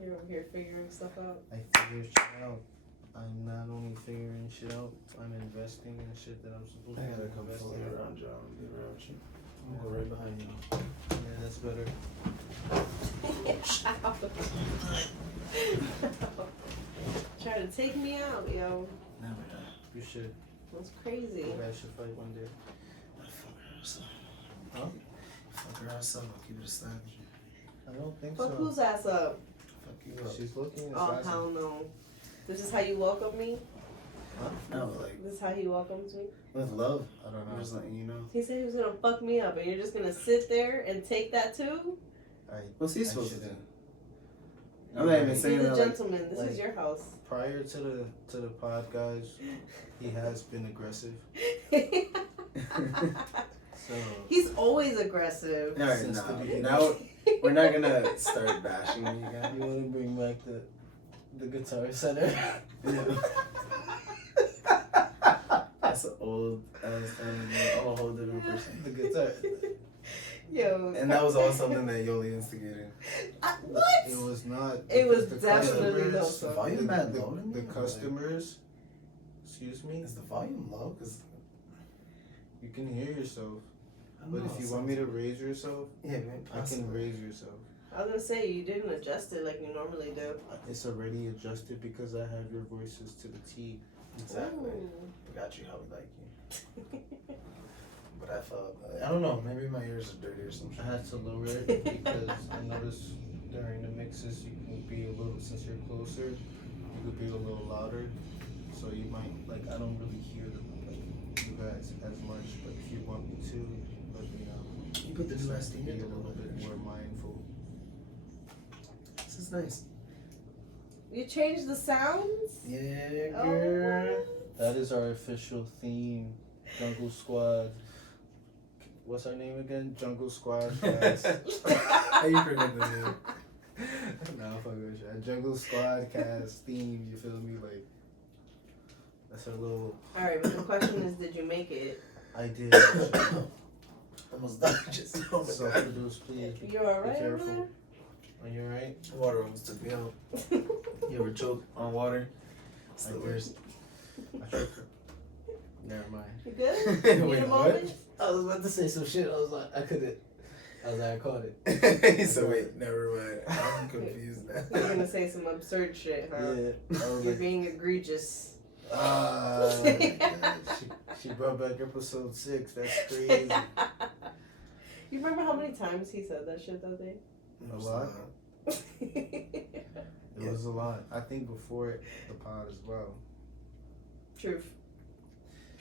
You're over here figuring stuff out. I figure shit out. I'm not only figuring shit out, I'm investing in shit that I'm supposed to I gotta come invest fully in. around John and be around you. I'm gonna go right behind you. Yeah, that's better. Trying to take me out, yo. No, we're not. You should. That's crazy. You guys should fight one day. I fuck her outside. Huh? Fuck her outside. I'll keep it a stack. I don't think Fuck so. whose ass up? Fuck you up. She's looking. Oh, hell no. This is how you welcome me? No, like, This is how he welcomes me? with love. I don't I'm know. just letting you know. He said he was gonna fuck me up, and you're just gonna sit there and take that too? What's he I supposed to do? shouldn't. I'm not even He's saying a that. Like, gentleman. This like- is your house. Prior to the pod, guys, he has been aggressive. So He's always aggressive. all right, Since the now, beginning. now we're not gonna start bashing you guys. you want to bring back the guitar center? That's an old ass thing. I'm a whole different person. The guitar. Yo. And that was all something that Yolli instigated. What? It was not. It was the definitely customers- not so. The volume bad the, low in the there, or customers. Excuse me. Is the volume low? Cause You can hear yourself, I don't but know, if you it want me to sounds- raise yourself, yeah, man, I can possibly. raise yourself. I was gonna say, you didn't adjust it like you normally do. It's already adjusted because I have your voices to the T. Exactly. Ooh. I got you how we like you. But I felt, I don't know, maybe my ears are dirty or some I shit. had to lower it because I noticed during the mixes you can be a little, since you're closer, you could be a little louder. So you might, like, I don't really hear you guys as much, but if you want me to, let me know. You put the So I last can thing be in a little bit more mindful. This is nice. You changed the sounds? Yeah, Oh, girl. That is our official theme, Jungle Squad. What's our name again? Jungle Squad. Cast. How you forget the name? Nah, fuck with you. Jungle Squad cast theme. You feel me? Like that's our little. Alright, but the question is, did you make it? I did. Almost died just now. Self-produced, please. Be You alright over careful. there? Are you alright? Water almost took me out. You ever choke on water? It's I the did. worst. I tried. Never mind. You good? You need Wait, a what? moment? I was about to say some shit. I was like, I couldn't. I was like, I caught it. He said, wait, never mind. I'm confused now. You're gonna say some absurd shit, huh? Yeah. I was You're like, being egregious. she brought back episode 6. That's crazy. You remember how many times he said that shit that day? A lot. Truth. It was a lot. I think before the pod as well. Truth.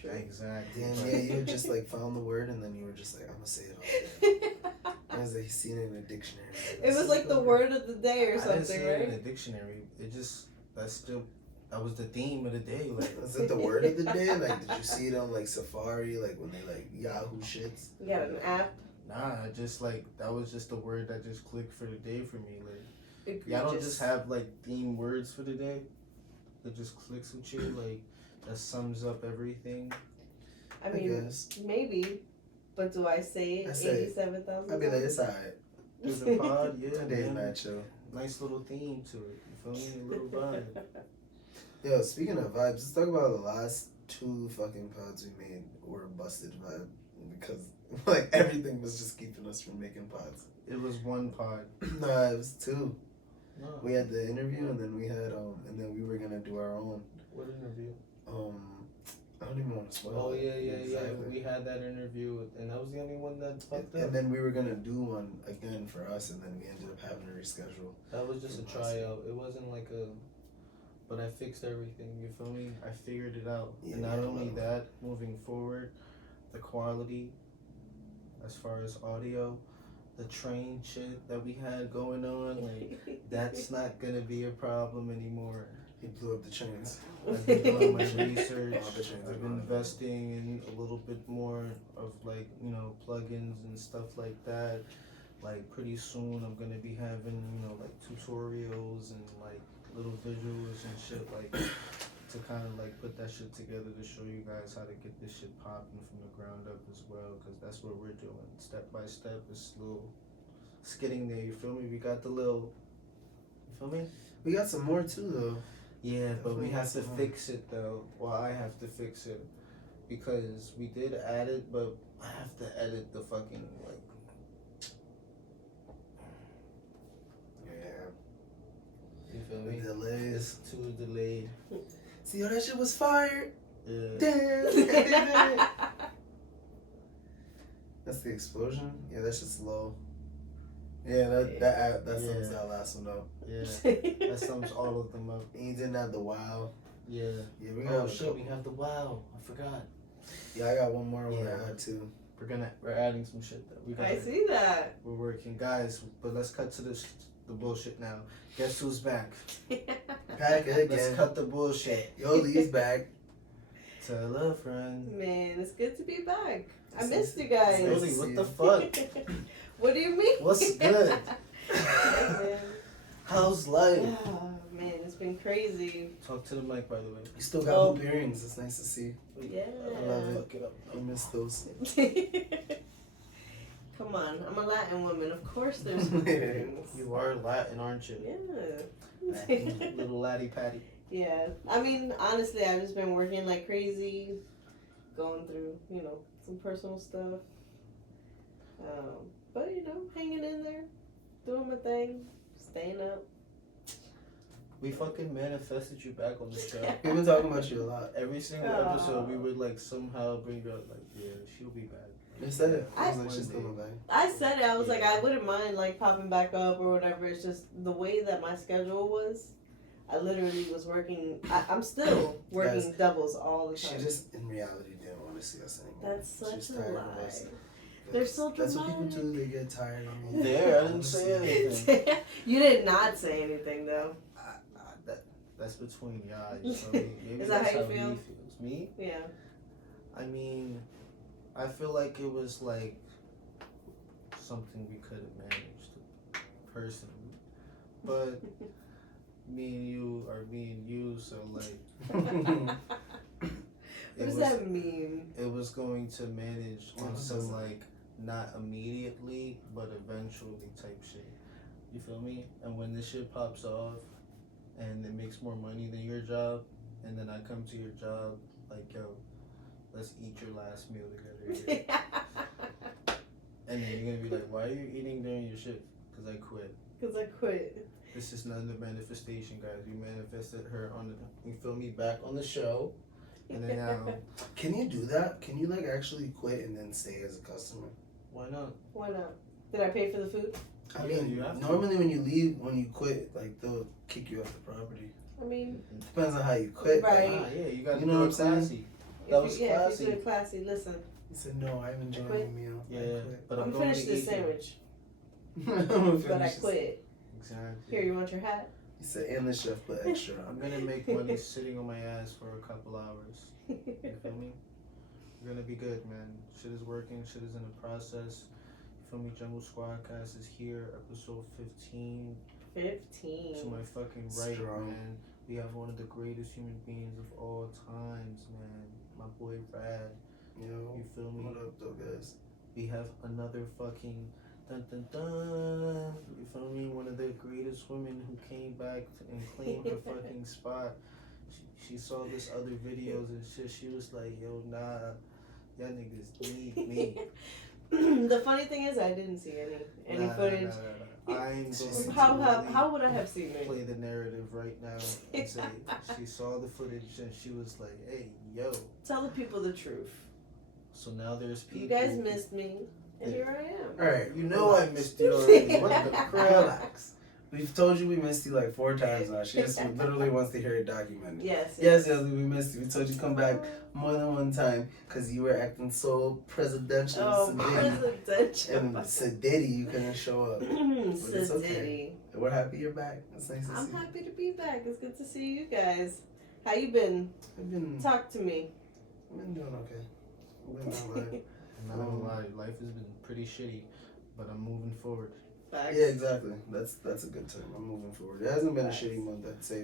Exactly. Damn, But yeah, you had just like found the word and then you were just like, I'm gonna say it all. I was like, seen it in a dictionary. It was like the word of the day or I didn't something, see it in right? a dictionary. It just that was the theme of the day. Like, Was it the word of the day? Like, did you see it on like Safari, like when they like Yahoo shits? You got an app. nah, I just like that was just the word that just clicked for the day for me. Like, Egregious. y'all don't just have like theme words for the day that just clicks with you. Like, that sums up everything. I mean, guess. maybe, but do I say I it say it. 87,000 I'd be like, it's alright. Through the pod, yeah, Today's man. mad show. Nice little theme to it. You feel me? A little vibe. Yo, speaking of vibes, let's talk about the last 2 fucking pods we made were a busted vibe because like everything was just keeping us from making pods. It was one pod. Nah, it was 2. No. We had the interview and then we had and then we were gonna do our own. What interview? I don't even want to spoil. Oh it. yeah. Exactly. We had that interview, and that was the only one that fucked up. And then we were gonna do one again for us, and then we ended up having to reschedule. That was just a tryout. It wasn't like a. But I fixed everything. You feel me? I figured it out. Yeah, and not yeah, only well. that, moving forward, the quality, as far as audio, the train shit that we had going on, like that's not gonna be a problem anymore. He blew up the chains. I've been doing my research. All the chains are I've been gone. investing in a little bit more of like, plugins and stuff like that. Like pretty soon I'm gonna be having, like tutorials and like little visuals and shit like to kind of like put that shit together to show you guys how to get this shit popping from the ground up as well, because that's what we're doing. Step by step, it's getting there, you feel me? We got the little, you feel me? We got some more too, though. Yeah, but we Definitely have to some more. fix it though. Well, I have to fix it because we did add it, but I have to edit the fucking like. Yeah. You feel me? Delays. It's too delayed. See, how that shit was fired. Yeah. Damn. That's the explosion. Yeah, that's just low. Yeah, that sums that last one up. Yeah. That sums all of them up. And you didn't have the wow. Yeah. Yeah, we Oh got shit, we have the wow. I forgot. Yeah, I got one more one Yeah. I had too. We're adding some shit that we got. I see that. We're working, guys. But let's cut to the bullshit now. Guess who's back? Back again. Let's cut the bullshit. Yolli's back. Tell a friend. Man, it's good to be back. I missed you guys. Yolli, what the fuck? What do you mean? What's good? Hey, man. How's life? Oh, man, it's been crazy. Talk to the mic, by the way. You still got hoop earrings. It's nice to see. Yeah. I love it. Fuck it up. I miss those. Come on, I'm a Latin woman. Of course there's things. You are Latin, aren't you? Yeah. Little laddie patty. Yeah. I mean, honestly, I've just been working like crazy, going through, some personal stuff. But, hanging in there, doing my thing, staying up. We fucking manifested you back on the show. We've been talking about you a lot. Every single episode, we would like somehow bring her up, like, yeah, she'll be back. You said it. I was I- like, she's coming back. I said it. I was like, I wouldn't mind like popping back up or whatever. It's just the way that my schedule was. I literally was working. I'm still working doubles all the She time. just, in reality, didn't want to see us anymore. That's She's such a tired lie. of us. They're so That's what people dramatic. do. They get tired of me. There, I didn't say anything. You did not say anything though. That's between y'all. You know? Maybe Is that that's how you he feel? feels. Me? Yeah. I mean, I feel like it was like something we could have managed personally, but me and you are me and you, so like What does that mean? it was going to manage on some like not immediately but eventually type shit. You feel me? And when this shit pops off and it makes more money than your job, and then I come to your job like, yo, let's eat your last meal together here. And then you're gonna be like, why are you eating during your shift? Because I quit. Because I quit. This is not the manifestation, guys. We manifested her on the, you feel me, back on the show. And then now, Can you do that? Can you like actually quit and then stay as a customer? why not? Why not? Did I pay for the food? I Yeah, mean, you have to. normally when you quit, like they'll kick you off the property. I mean, Depends on how you quit. Right. Ah, yeah, you gotta You do know what it I'm saying? classy. That was if you classy. do it classy, listen. He said, "No, I'm enjoying quit? the meal. Yeah, I quit." but I'm going finished to this eat sandwich, I'm gonna but I finish this. quit. Exactly. Here, you want your hat? He said, "And the chef put extra I'm on." gonna make money sitting on my ass for a couple hours. You feel me? We're gonna be good, man. Shit is working. Shit is in the process. You feel me? Jungle Squadcast is here, episode 15. 15. To my fucking right, Strong. man. We have one of the greatest human beings of all times, man. My boy Rad. Yo, You feel me? what up, though, guys? We have another fucking dun dun dun. You feel me? One of the greatest women who came back and claimed her fucking spot. She saw this other videos and shit. She was like, yo, nah, y'all niggas need me. The funny thing is, I didn't see any footage. I'm going to How would I have seen it? play the narrative right now and say she saw the footage and she was like, hey, yo. Tell the people the truth. So now there's people. You guys missed me, and here I am. All right, You know I missed you already. What the crap? Relax. We've told you we missed you like 4 times now. She just literally wants to hear it documented. Yes. Yes, we missed you. We told you to come back more than one time because you were acting so presidential Oh, and presidential. and sedity. You couldn't show up. it's okay. Sedity. We're happy you're back. It's nice to see I'm you. happy to be back. It's good to see you guys. How you been? I've been Talk to me. doing okay. I've been online. I'm not gonna lie, life has been pretty shitty, but I'm moving forward. Facts. Yeah, exactly. That's a good term. I'm moving forward. It hasn't been a shitty month. I'd say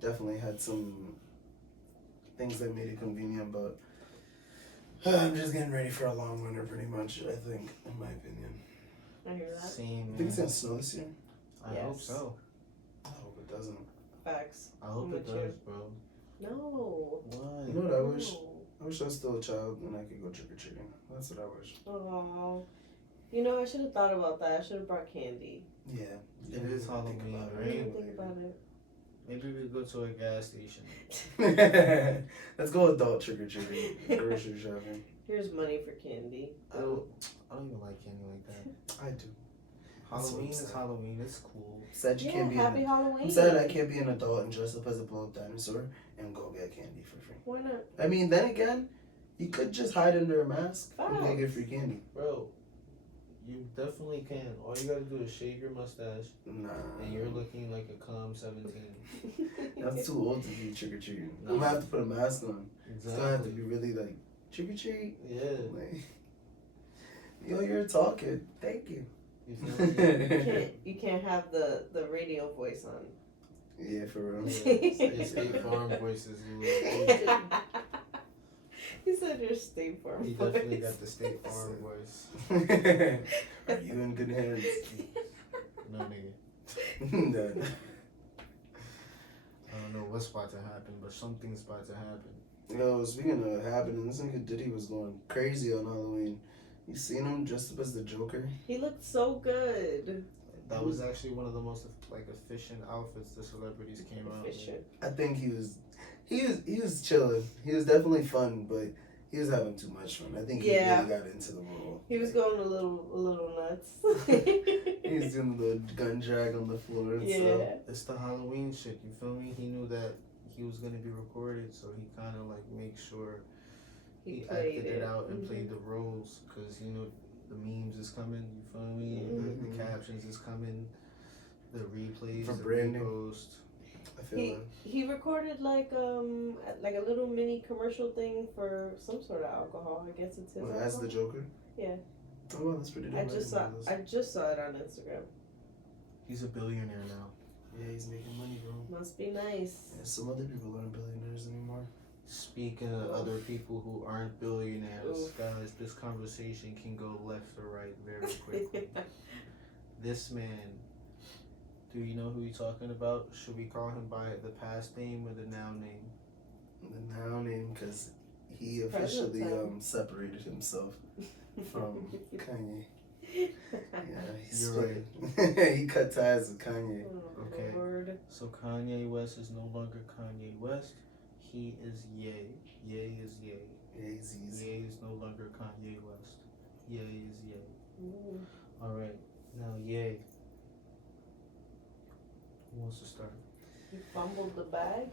definitely had some things that made it convenient, but I'm just getting ready for a long winter, pretty much. I think, in my opinion. I hear that. Same. I think it's man. gonna snow this year. I hope so. I hope doesn't. Facts. I hope I'm it with you. does, bro. No. Why? You know what I wish? No. I wish I was still a child and I could go trick or treating. That's what I wish. Oh. You know, I should have thought about that. I should have brought candy. Yeah. It is Halloween, I right? didn't think about it. Maybe we go to a gas station. Let's go adult trick or treating. Grocery shopping. Here's money for candy. I don't even like candy like that. I do. Halloween That's is what I'm Halloween. It's cool. Sad you Yeah, can't be happy an, Halloween. I'm sad I can't be an adult and dress up as a blow up dinosaur and go get candy for free. Why not? I mean, then again, you could just hide under a mask and go Facts. get free candy. Bro, you definitely can. All you gotta do is shave your mustache Nah. and you're looking like a calm 17. I'm too old to be trick or treating. I'm gonna have to put a mask on. It's gonna have to be really like trick or treat. Yeah. Like, yo, you're talking. Thank you. You feel me? You can't have the radio voice on. Yeah, for real. Yeah, your State Farm voices. He said your State Farm He voice. definitely got the State Farm voice. Are you in good hands? No, nigga. No. I don't know what's about to happen, but something's about to happen. Yo, speaking of happening, this nigga Diddy was going crazy on Halloween. You seen him dressed up as the Joker? He looked so good. That was actually one of the most like efficient outfits the celebrities came out with. Efficient. I think he was chilling. He was definitely fun, but he was having too much fun. I think he Yeah. really got into the role. He was going a little nuts. He was doing the gun drag on the floor and Yeah. stuff. It's the Halloween shit, you feel me? He knew that he was gonna be recorded, so he kind of like make sure he acted it out and played the roles, because you know the memes is coming, you feel me? The captions is coming, the replays, For the branding. repost. I feel like. He recorded like a little mini commercial thing for some sort of alcohol. I guess it's his. Well, as the alcohol. Joker? Yeah. Oh, well, that's pretty dope. I just saw it on Instagram. He's a billionaire now. Yeah, he's making money, bro. Must be nice. Yeah, some other people aren't billionaires anymore. Speaking of other people who aren't billionaires, Oof. guys, this conversation can go left or right very quickly. This man, do you know who you're talking about? Should we call him by the past name or the now name? The now name, because he Present officially time. separated himself from Kanye. Yeah, he's You're split. He cut ties with Kanye. Oh, Okay. Lord. So Kanye West is no longer Kanye West. He is Ye. Ye is Ye. Yeah, he's easy. Ye is no longer Kanye West. Ye is Ye. Mm. Alright, now Ye. Who wants to start? You fumbled the bag.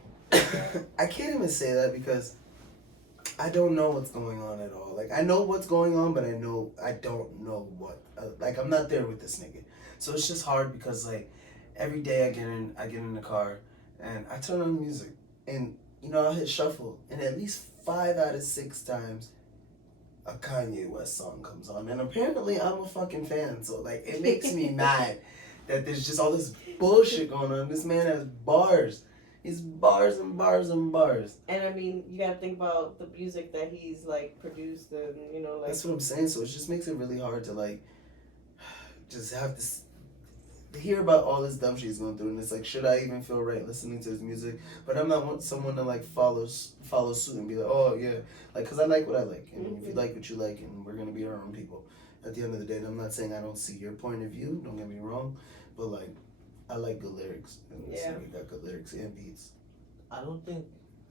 I can't even say that because I don't know what's going on at all. Like, I know what's going on, but I don't know what. Like, I'm not there with this nigga. So it's just hard because, like, every day I get in the car and I turn on music and, you know, I'll hit shuffle and at least 5 out of 6 times a Kanye West song comes on. And apparently I'm a fucking fan. So, like, it makes me mad that there's just all this bullshit going on. This man has bars. He's bars and bars and bars. And I mean, you gotta think about the music that he's like produced, and you know, like That's what I'm saying. So it just makes it really hard to like, just have to hear about all this dumb shit he's going through, and it's like, should I even feel right listening to his music? But I'm not someone to like follow suit and be like, oh yeah, like, because I like what I like, and if you like what you like, and we're gonna be our own people at the end of the day. And I'm not saying I don't see your point of view. Don't get me wrong, but like, I like good lyrics, and this nigga got good lyrics and beats. I don't think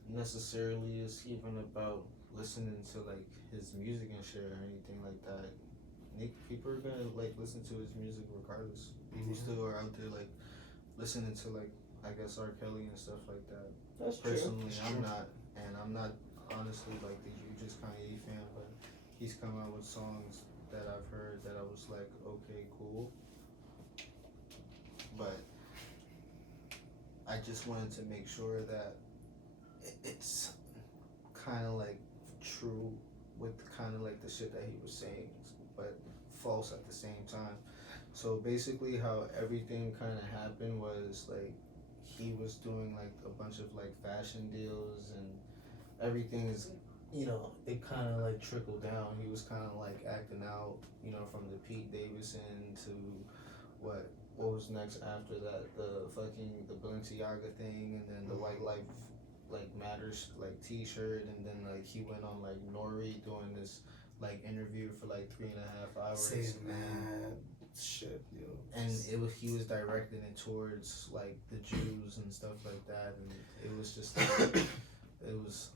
necessarily it's even about listening to like his music and shit or anything like that. People are gonna like listen to his music regardless. People still are out there like listening to like, I guess, R. Kelly and stuff like that. that's true. Personally, I'm not, and I'm not honestly like the hugest Kanye fan, but he's come out with songs that I've heard that I was like, okay, cool. But I just wanted to make sure that it's kind of like true with kind of like the shit that he was saying, but false at the same time. So basically how everything kind of happened was like he was doing like a bunch of like fashion deals, and everything is, you know, it kind of like trickled down. He was kind of like acting out, you know, from the Pete Davidson to what what was next after that? The Balenciaga thing, and then the White Life like Matters like T-shirt, and then like he went on like Nori doing this like interview for like 3.5 hours. Saying mad shit, yo. And he was directing it towards like the Jews and stuff like that, and it was just like it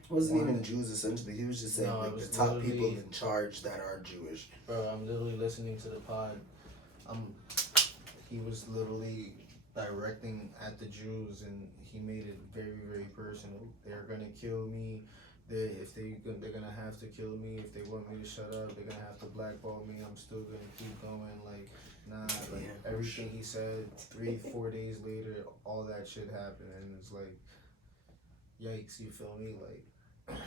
wasn't even Jews essentially. He was just saying like the top people in charge that are Jewish. Bro, I'm literally listening to the pod. He was literally directing at the Jews, and he made it very, very personal. They're gonna kill me. They're gonna have to kill me if they want me to shut up. They're gonna have to blackball me. I'm still gonna keep going. Like, nah, like everything he said 3-4 days later, all that shit happened, and it's like, yikes, you feel me? Like,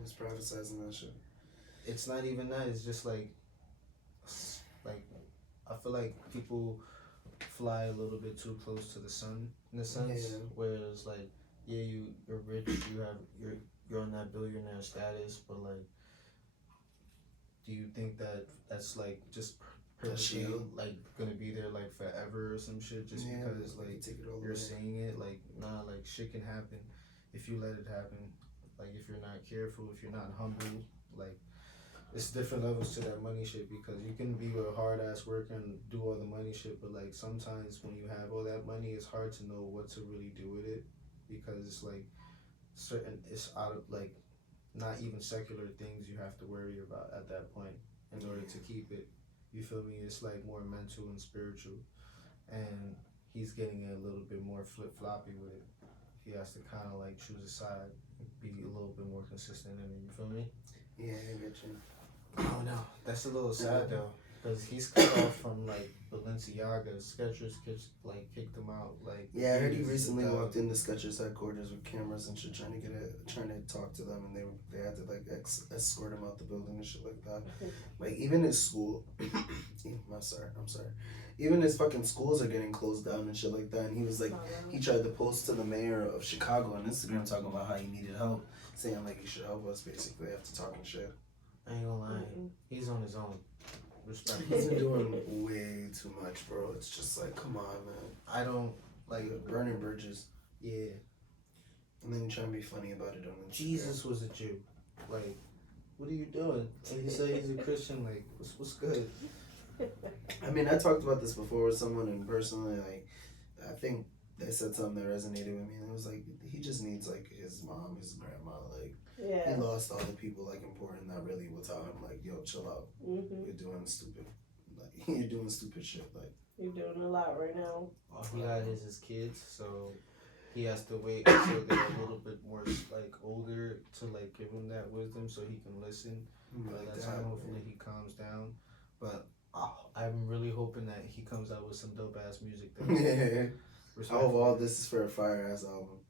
he's prophesizing that shit. It's not even that. It's just like I feel like people fly a little bit too close to the sun in a sense. Yeah. Whereas like, yeah, you're rich, you're on that billionaire status, but like, do you think that that's like just purposely like gonna be there like forever or some shit just because like you're saying it? Like, nah, like shit can happen if you let it happen. Like if you're not careful, if you're not humble, like it's different levels to that money shit, because you can be a hard ass worker and do all the money shit, but like sometimes when you have all that money, it's hard to know what to really do with it, because it's like it's out of like not even secular things you have to worry about at that point in order to keep it. You feel me? It's like more mental and spiritual, and he's getting a little bit more flip floppy with it. He has to kind of like choose a side, be a little bit more consistent in it. You feel me? Yeah, I get you. Oh no, that's a little sad though, because he's cut off from like Balenciaga. Skechers kicked him out. Like, yeah, I heard he recently walked into Skechers headquarters with cameras and shit, trying to talk to them, and they had to like escort him out the building and shit like that. Like even his school, I'm sorry. Even his fucking schools are getting closed down and shit like that. And he was like, he tried to post to the mayor of Chicago on Instagram talking about how he needed help, saying like he should help us basically after talking shit. I ain't gonna lie, he's on his own. Respect. He's been doing way too much, bro. It's just like, come on, man. I don't like burning bridges. Yeah. And then you try and be funny about it on Instagram. Jesus was a Jew. Like, what are you doing? And you say he's a Christian. Like, what's good? I mean, I talked about this before with someone, and personally, like, I think they said something that resonated with me. And it was like, he just needs like his mom, his grandma, like. Yeah. He lost all the people like important that really would tell him like, yo, chill out. You're doing stupid, like you're doing stupid shit. Like you're doing a lot right now. All he got is his kids, so he has to wait until they're a little bit more like older to like give him that wisdom so he can listen. By that time, hopefully he calms down. But I'm really hoping that he comes out with some dope ass music. I hope all this is for a fire ass album.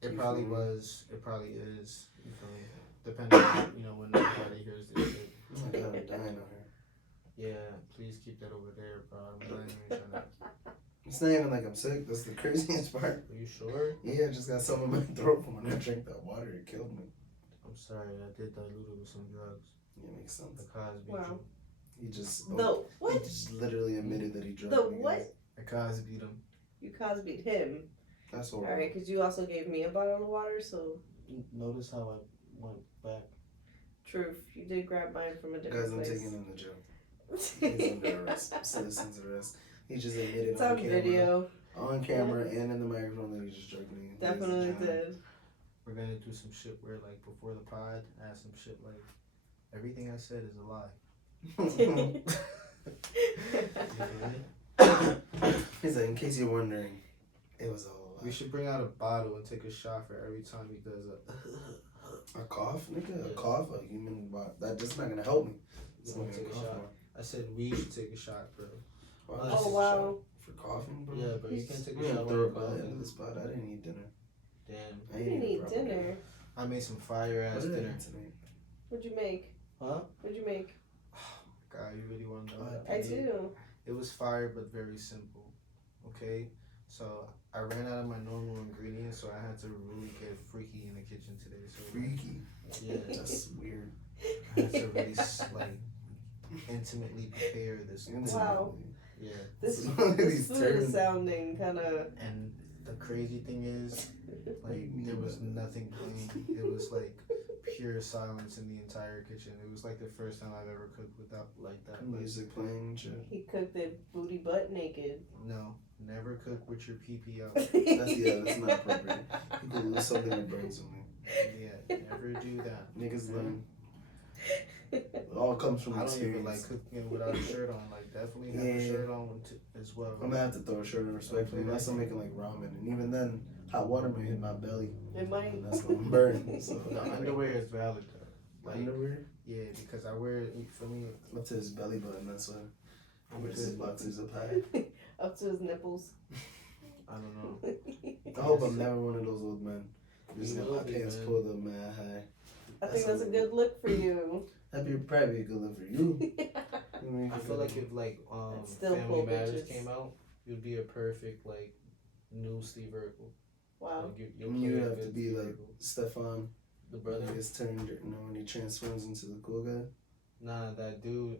It probably was. It probably is. You feel me? Depending on, when everybody hears this shit. Oh my god, I'm dying on her. Yeah, please keep that over there, bro. I'm not even trying to. It's not even like I'm sick. That's the craziest part. Are you sure? Yeah, I just got something in my throat from when I drank that water. It killed me. I'm sorry. I did dilute it with some drugs. Yeah, makes sense. The Cosby. Wow. He just. What? He just literally admitted that he drank. The what? I Cosby'd him. You Cosby'd him. That's horrible. Alright, because you also gave me a bottle of water, so. Notice how I went back. Truth. You did grab mine from a different place. Guys, I'm taking him to jail. He's under arrest. Citizens arrest. He just admitted it's on camera. Video. On camera and in the microphone that he just drinking. Definitely did. We're gonna do some shit where, like, before the pod, ask some shit like, everything I said is a lie. He's like, in case you're wondering, it was all a lie. We should bring out a bottle and take a shot for every time he does a cough, nigga, a cough, a human body. That's not gonna help me. It's not take a shot. I said we should take a shot, bro. Oh wow. For coughing, bro. Yeah, but you can't take a shot. shot Throw it by the end of the spot. I didn't eat dinner. Damn. I didn't eat dinner. I made some fire ass dinner tonight. What'd you make? Huh? What'd you make? God, you really want to know that? I do. It was fire, but very simple. Okay, so I ran out of my normal ingredients, so I had to really get freaky in the kitchen today. So freaky? Yeah, that's weird. I had to really like intimately prepare this. Wow. Yeah. This These food terms. is sounding kind of. And the crazy thing is, like, there was nothing playing. It was like pure silence in the entire kitchen. It was like the first time I've ever cooked without like that. Music playing and shit. He cooked it booty butt naked. No, never cook with your pee out. That's not appropriate. You could lose something and burn something. Yeah, never do that. Niggas learn. It all comes from I don't experience. even like cooking without a shirt on. Like, definitely have a shirt on as well. I'm gonna have to throw a shirt on respectfully. Unless I'm making like ramen, and even then, hot water might hit my belly. It might. And that's gonna burn. So The underwear is valid though. Like, underwear yeah, because I wear it for me. up to his belly button. That's why. I'm Wears his good. boxers up high. Up to his nipples. I don't know. I hope I'm never one of those old men. Just You got will my be, pants man. pulled up mad high. I think that's a good look for you. That'd be probably a good look for you. I feel like if like That's still Family cool, Matters bitches. came out, you'd be a perfect like new Steve Urkel. Wow. Like, You would have to good be Steve like Urkel. Stefan. The brother. He gets turned, when he transforms into the cool guy. Nah, that dude.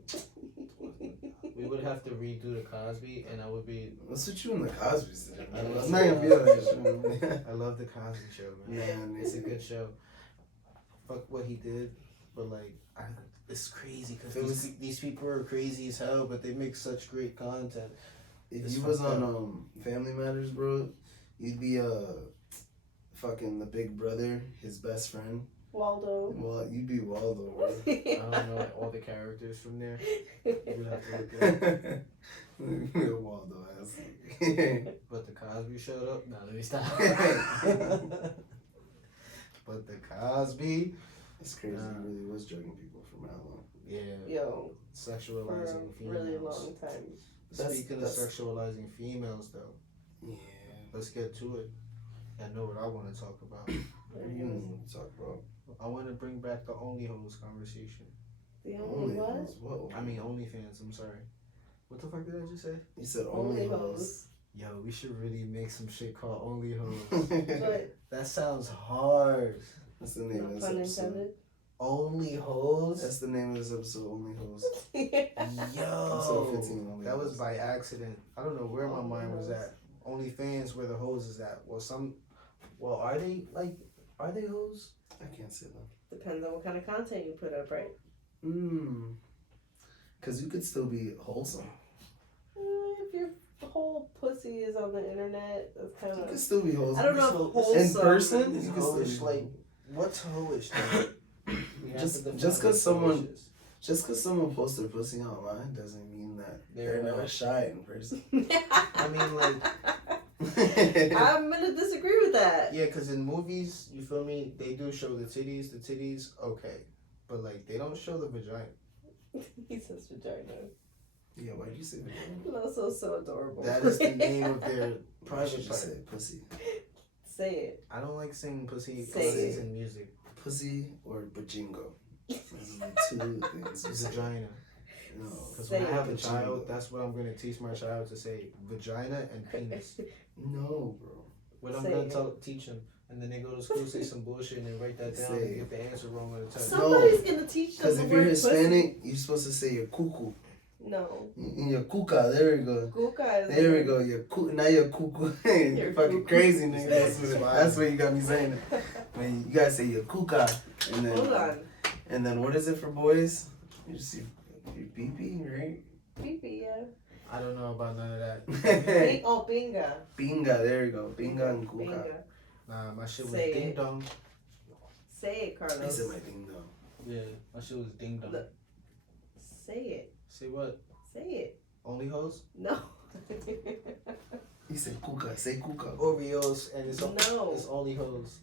We would have to redo the Cosby, and I would be. What's with you and the Cosby's? I love It's not gonna be on that show. I love the Cosby Show, man. Man, It's a good show. Fuck what he did, but like, it's crazy It because was- these people are crazy as hell, but they make such great content. If It's you was fucked on Family Matters, bro, you'd be fucking the big brother, his best friend. Waldo. Well, you'd be Waldo, bro. I don't know all the characters from there. You would have to look it up. You're Waldo ass. But the Cosby showed up. Nah, let me stop. But the Cosby, It's crazy. He really was drugging people for how long? yeah, Yo, for sexualizing a females. really long time. Speaking That's- of sexualizing females, though, Yeah. let's get to it. I know what I want to talk about. What do you want to talk about? I want to bring back the only hoes conversation. The only what? hoes. What? I mean, OnlyFans. I'm sorry. What the fuck did I just say? You said Only only hoes. hoes. Yo, we should really make some shit called Only Hoes. But That sounds hard. That's the name no of this pun episode. intended. Only Hoes? That's the name of this episode. Only hoes. Episode Yo, 15. Only that was hoes. by accident. I don't know where my Only mind was hoes. at. OnlyFans, where the hoes is at. Well, are they hoes? I can't say that. Depends on what kind of content you put up, right? Because you could still be wholesome. If your whole pussy is on the internet, that's kind You of. could still be wholesome. I don't know if wholesome. In person? It's You can still hoish, be like, what's hoish? though? We have Just- to define just 'cause what someone- hoish is. Just because someone posts their pussy online doesn't mean that they're They're not shy in person. I mean, like, I'm gonna disagree with that. yeah, because in movies, you feel me, they do show the titties. The titties, okay. But, like, they don't show the vagina. He says vagina. Yeah, why'd you say vagina? Also so adorable. That is the name of their Why should private you part. say pussy? Say it. I don't like saying pussy Say because it. it's in music. Pussy or bajingo? Those are the two things. you say. Vagina. No. Because Say when I have a it. child, that's what I'm going to teach my child to say. Vagina and penis. No, bro. What I'm Say going it. to teach them. And then they go to school, say some bullshit, and they write that down Say and it. get the answer wrong on the test. Somebody's gonna teach them Because the if you're word Hispanic, you're supposed to say your cuckoo. pussy. No. Your kuka, there we go. Guka is There we go. Your now your cuckoo. You're fucking cuckoo. crazy, nigga. That's That's what you got me saying it. Man, you gotta say your kuka, and then Hold on. and then what is it for boys? You just your pee-pee, right? Pee-pee, yeah. I don't know about none of that. Oh, binga. Binga, there you go. Binga and kuka. Binga. Nah, my shit was Say ding it. dong. Say it, I Carlos. said my ding dong. Yeah, my shit was ding dong. Look. Say it. Say what? Say it. Only hoes? No. He said kuka. Say kuka. Oreos, and it's No. it's only hoes.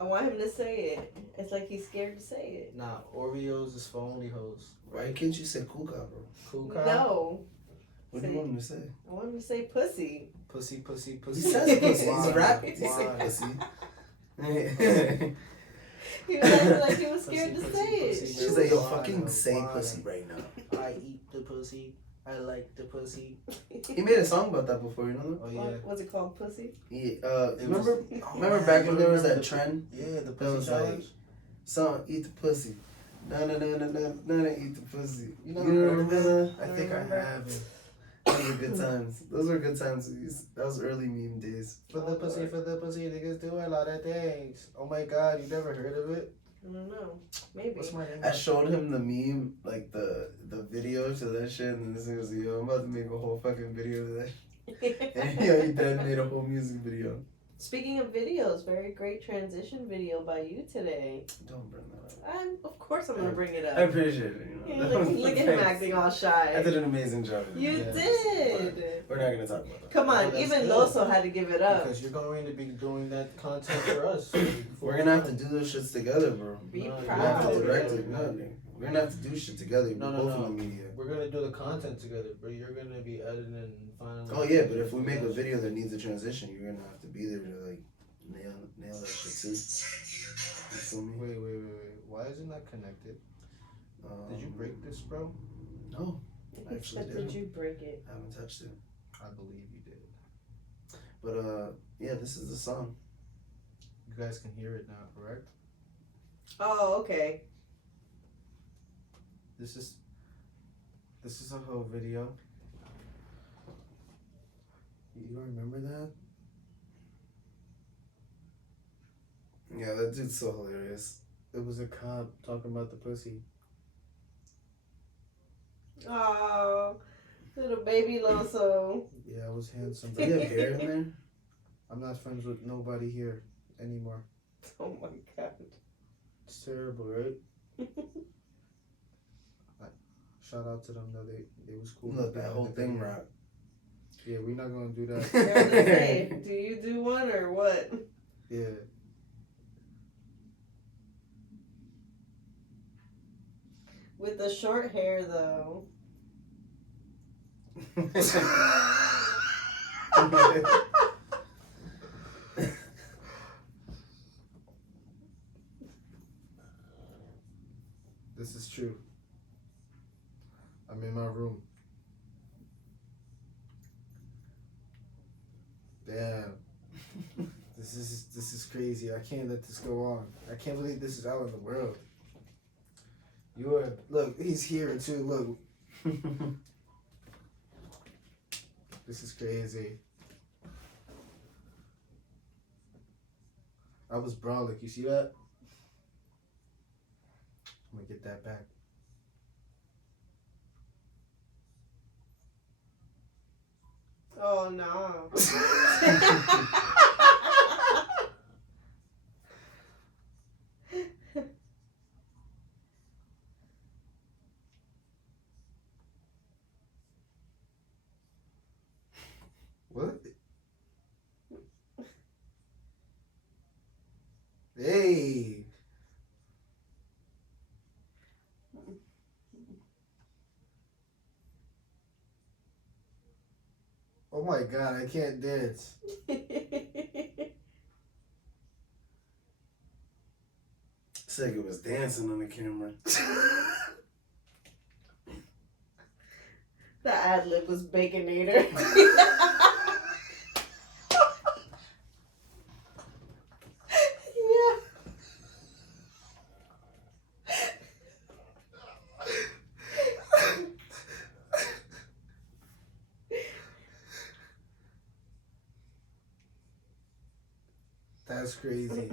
I want him to say it. It's like he's scared to say it. Nah, Oreos is for only hoes. Why can't you say kuka, bro? Kuka? No. What do you want him to say? I want him to say pussy. Pussy, pussy, He pussy. says pussy. Why? He's rapping. He Why? said pussy. He was acting like he was scared Pussy, to pussy, say pussy. it. She's like, yo, Why? fucking say Why? pussy right now. I eat the pussy. I like the pussy. He made a song about that before, you know that? Oh yeah. What's it called? Pussy? Yeah, It remember was- remember Oh, back you when there was remember that the- trend? Yeah, the That pussy was challenge. like, son, eat the pussy. No, eat the pussy. You know, remember that? I think I have it. Those were good times. Those were good times. That was early meme days. For the pussy, niggas do a lot of things. Oh my god, you never heard of it? I don't know. Maybe. What's my name? I showed him the meme, like the video to that shit, and this was, yo, I'm about to make a whole fucking video to that. And yo, he then made a whole music video. Speaking of videos, very great transition video by you today. Don't bring that up. Of course I'm gonna bring it up. I appreciate it. You know, Look at him acting all shy. I did an amazing job. You Yes. did. We're not gonna talk about that. Come on, Oh, that's even good. Loso had to give it up. Because you're going to be doing that content for us. We're gonna have to do those shits together, bro. Be No, you We're gonna have proud. to direct it. No, we're gonna have to do shit together. No, We're no, both no. in the media. We're gonna do the content together, but you're gonna be editing and finally. Oh yeah, but if we make a video that needs a transition, you're gonna have to be there to like nail that shit too. You feel me? Wait. Why is it not connected? Did you break this, bro? No, actually Except didn't. did you break it? I haven't touched it. I believe you did. But yeah, this is the song. You guys can hear it now, correct? Oh, okay. This is a whole video. You don't remember that? Yeah, that dude's so hilarious. It was a cop talking about the pussy. Oh, little baby Loso. Yeah, I was handsome. Do you have hair in there? I'm not friends with nobody here anymore. Oh my god. It's terrible, right? Shout out to them though. They was cool. Look, that whole thing rock. Yeah, we're not gonna do that. You're gonna say, do you do one or what? Yeah. With the short hair though. This is true. I'm in my room. Damn. This is crazy. I can't let this go on. I can't believe this is out in the world. You are, look, he's here too. Look, this is crazy. I was brolic. You see that? I'm gonna get that back. Oh no. What? Hey. Oh my god, I can't dance. Sega was dancing on the camera. The ad lib was Baconator. Yeah. That's crazy.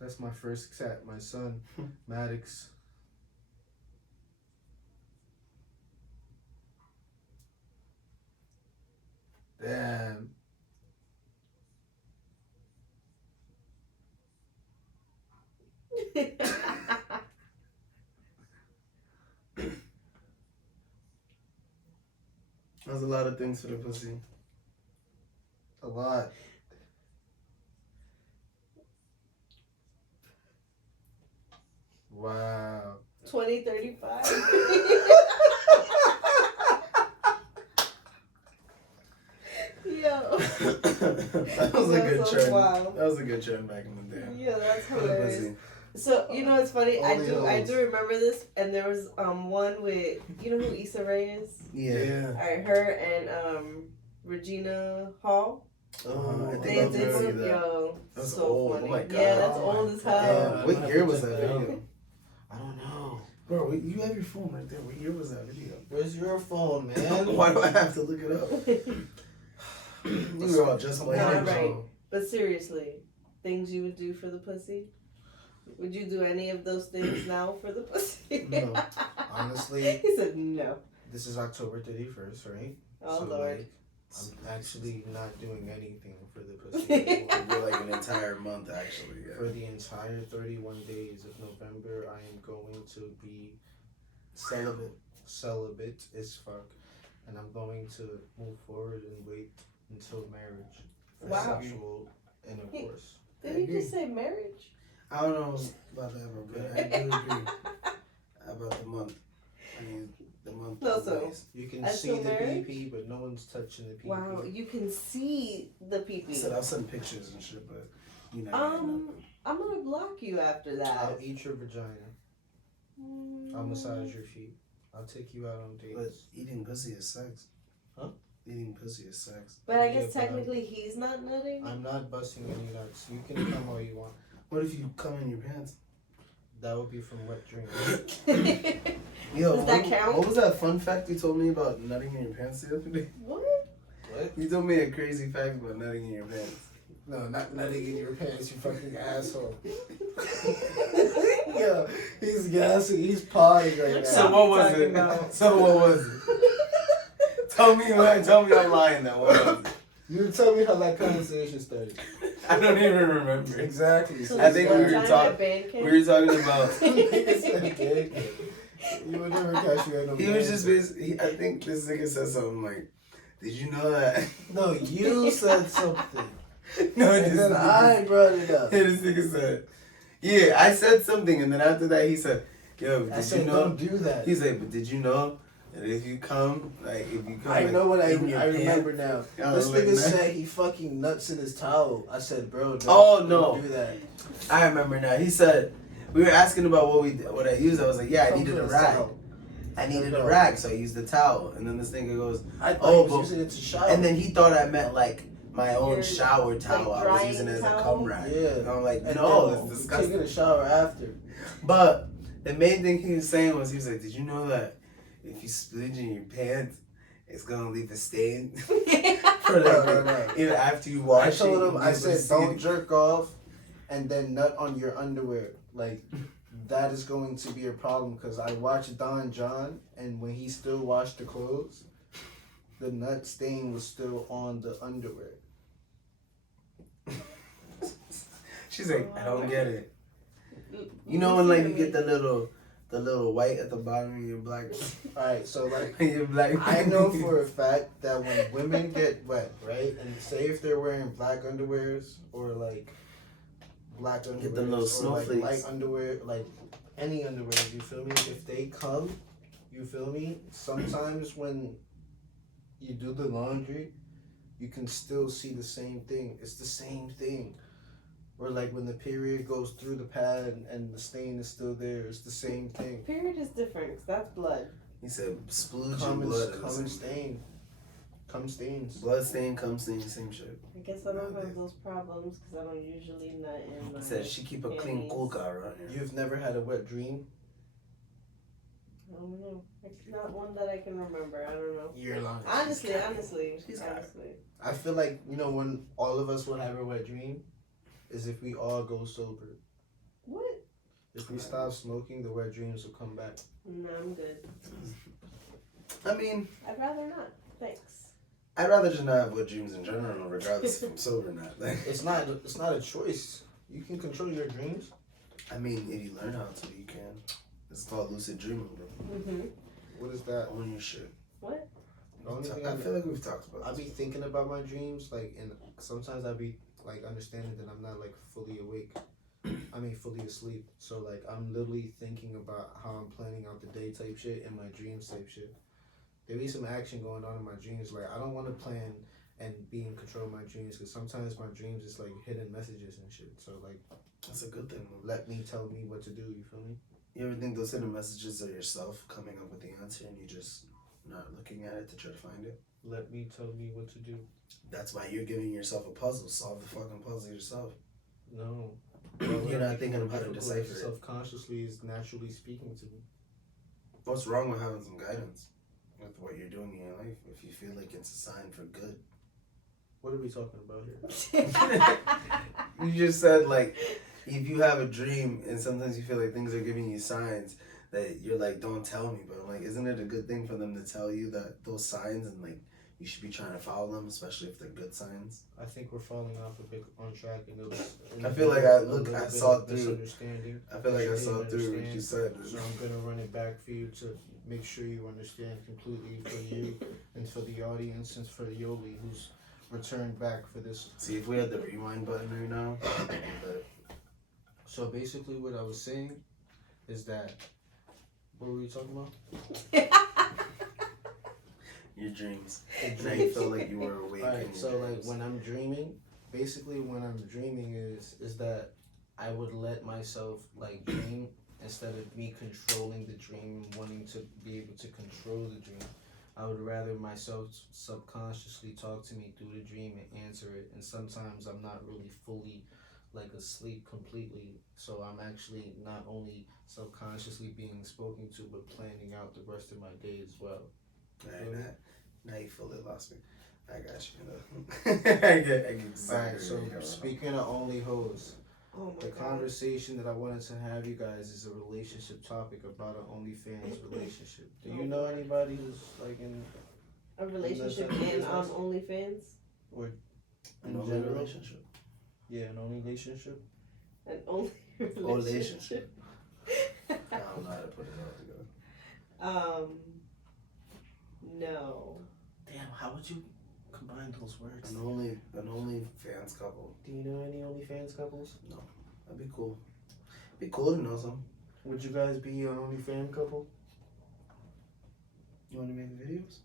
That's my first cat, my son, Maddox. Damn. That's a lot of things for the pussy. A lot. Wow. 2035. Yo. That was a good That's so trend. wild. That was a good trend back in the day. Yeah, that's For the hilarious. pussy. So you know what's funny? I Only do those. remember this, and there was one with, you know who Issa Rae is? Yeah. Alright, her and Regina Hall. I They think I did did see some, that. yo, That's so old. funny. Oh my God. Yeah, that's Oh my old as God. hell. Damn, what year was that video? I don't know. Bro, you have your phone right there. What year was that video? Where's your phone, man? Why do I have to look it up? We were all just playing. Nah, right. But seriously, things you would do for the pussy? Would you do any of those things now for the pussy? No. Honestly. He said no. This is October 31st, right? Oh, so, Lord. like, I'm actually not doing anything for the pussy anymore. We're like an entire month, actually. Yeah. For the entire 31 days of November, I am going to be celibate as fuck, and I'm going to move forward and wait until marriage for Wow. sexual intercourse. Did you just say marriage? I don't know about that, but I do agree about the month. I mean, the month. No, so ways. You can As see to the marriage? PP, but no one's touching the PP. Wow, you can see the I pee-pee. said I'll send pictures and shit, but you know. I'm gonna block you after that. I'll eat your vagina. I'll massage your feet. I'll take you out on dates. But eating pussy is sex. Huh? Eating pussy is sex. But I Yeah, guess but technically he's not nutting. I'm not busting any nuts. You can come all you want. What if you come in your pants? That would be from wet dreams. Yo, Does that count? What was that fun fact you told me about nutting in your pants the other day? What? What? You told me a crazy fact about nutting in your pants. No, not nutting in your pants, you fucking asshole. Yo, he's gassing. He's pawing right now. So what was it? So what was it? Tell me I'm lying now. What was it? You tell me how that conversation started. I don't even remember. Exactly. So I think this we one were time talk- at band camp? We were talking about. You would never catch me at no He was just basically. I think this nigga said something like, "Did you know that?" No, you said something. No, And then I brought it up. And this nigga said, "Yeah, I said something," and then after that he said, "Yo, I did said you know?" don't do that. He's like, "But did you know that if you come, I know what I in your remember pants-" now. I This was like, nigga "Man." said he fucking nuts in his towel. I said, bro, don't, Oh, no. don't do that. I remember now. He said, we were asking about what I used. I was like, "Yeah, I needed a rag. I needed a rag, so I used the towel." And then this nigga goes, I thought "Oh, he was using it to shower. and then he thought I meant like my own Your, shower towel. like, I was drying using it as a towel? cum rag." Yeah. And I'm like, And "No, then it's you disgusting." taking a shower after. But the main thing he was saying was, he was like, "Did you know that if you splooge in your pants, it's gonna leave a stain for like No. even after you I wash it?" told him, you'll I be able to said, see don't it." jerk off and then nut on your underwear. Like, that is going to be a problem because I watched Don John, and when he still washed the clothes, the nut stain was still on the underwear. She's like, "I don't get it." You know when like you get the little white at the bottom of your black, Alright, so like, your black. I know for a fact that when women get wet, right, and say if they're wearing black underwears or like black underwear, Get them little or like snowflakes. light underwear, like any underwear, you feel me? If they come, you feel me? Sometimes when you do the laundry, you can still see the same thing. It's the same thing. Or like when the period goes through the pad and the stain is still there, it's the same thing. Period is different 'cause that's blood. He said, "Splooge Cum and blood." and stain. Cum stains. Blood stain, cum stain, same shit. I guess I don't have those problems because I don't usually nut in my. He said she keep a clean panties. kuka around here. You've never had a wet dream? I don't know. It's not one that I can remember. I don't know. You're lying. Honestly. She's got it. I feel like, you know, when all of us will have a wet dream is if we all go sober. What? If we stop smoking, the wet dreams will come back. No, I'm good. I mean, I'd rather not. Thanks. I'd rather just not have wet dreams in general, regardless if I'm sober or not. It's not a choice. You can control your dreams. I mean, if you learn how to, you can. It's called lucid dreaming, bro. Mm-hmm. What is that? Own your shit. What? The only thing I feel like we've talked about I this. be thinking about my dreams, like, and sometimes I be like understanding that I'm not like fully awake. I mean, fully asleep. So like, I'm literally thinking about how I'm planning out the day type shit and my dreams type shit. There be some action going on in my dreams. Like, I don't want to plan and be in control of my dreams because sometimes my dreams is like hidden messages and shit. So like, That's a good thing, though. tell me what to do. You feel me? You ever think those hidden messages are yourself coming up with the answer and you just not looking at it to try to find it? Let me tell me what to do. That's why you're giving yourself a puzzle. Solve the fucking puzzle yourself. No. You're not thinking about it, Difficult decipher it. Self-consciously is naturally speaking to me. What's wrong with having some guidance with what you're doing in your life if you feel like it's a sign for good? What are we talking about here? You just said like if you have a dream and sometimes you feel like things are giving you signs that you're like, don't tell me, but I'm like, isn't it a good thing for them to tell you that those signs and like you should be trying to follow them, especially if they're good signs? I think we're falling off a bit on track, and it was. I feel like I saw through. Misunderstanding. I feel like I You saw didn't through what you said. So I'm gonna run it back for you to make sure you understand completely for you and for the audience and for Yolli, who's returned back for this. See, if we had the rewind button right now, but So basically, what I was saying is that. What were we talking about? your dreams. Now you felt like you were awake. Alright, so like when I'm dreaming, basically when I'm dreaming is that I would let myself like dream instead of me controlling the dream and wanting to be able to control the dream. I would rather myself subconsciously talk to me through the dream and answer it. And sometimes I'm not really fully like asleep completely, so I'm actually not only subconsciously being spoken to, but planning out the rest of my day as well. Alright, now you fully lost me. I got you. I get exactly. Alright, so speaking of only hoes, Oh my the God. conversation that I wanted to have you guys is a relationship topic about an OnlyFans relationship. Do you know anybody who's like in A relationship Unless I- and on OnlyFans? An only relationship. Yeah, an only relationship? An only relationship. I don't know how to put it all together. No. Damn, how would you combine those words? An only fans couple. Do you know any OnlyFans couples? That'd be cool. Be cool to know some. Would you guys be an OnlyFans couple? You want to make videos?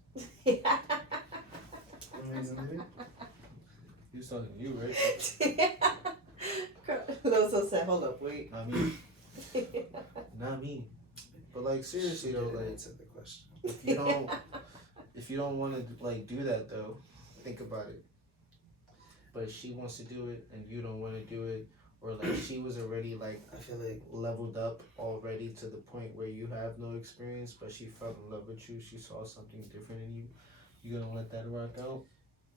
You want to make some videos? He was talking to you, right? Loso said, hold up, wait. Not me. Not me. But like seriously though, like answer the question. if you don't want to like do that though, think about it. But she wants to do it and you don't want to do it, or like she was already like I feel like leveled up already to the point where you have no experience, but she fell in love with you. She saw something different in you. You gonna let that rock out?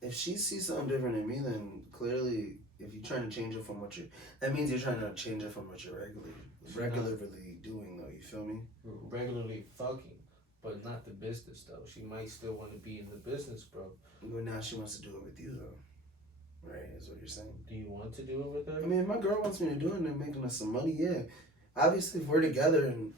if she sees something different in me, then clearly, if you're trying to change it from what you, that means you're trying to change it from what you're regularly doing. Though, you feel me? Regularly fucking, but not the business though. She might still want to be in the business, bro. But now she wants to do it with you, though. Right? Is what you're saying. Do you want to do it with her? I mean, if my girl wants me to do it and they're making us some money, yeah. Obviously, if we're together and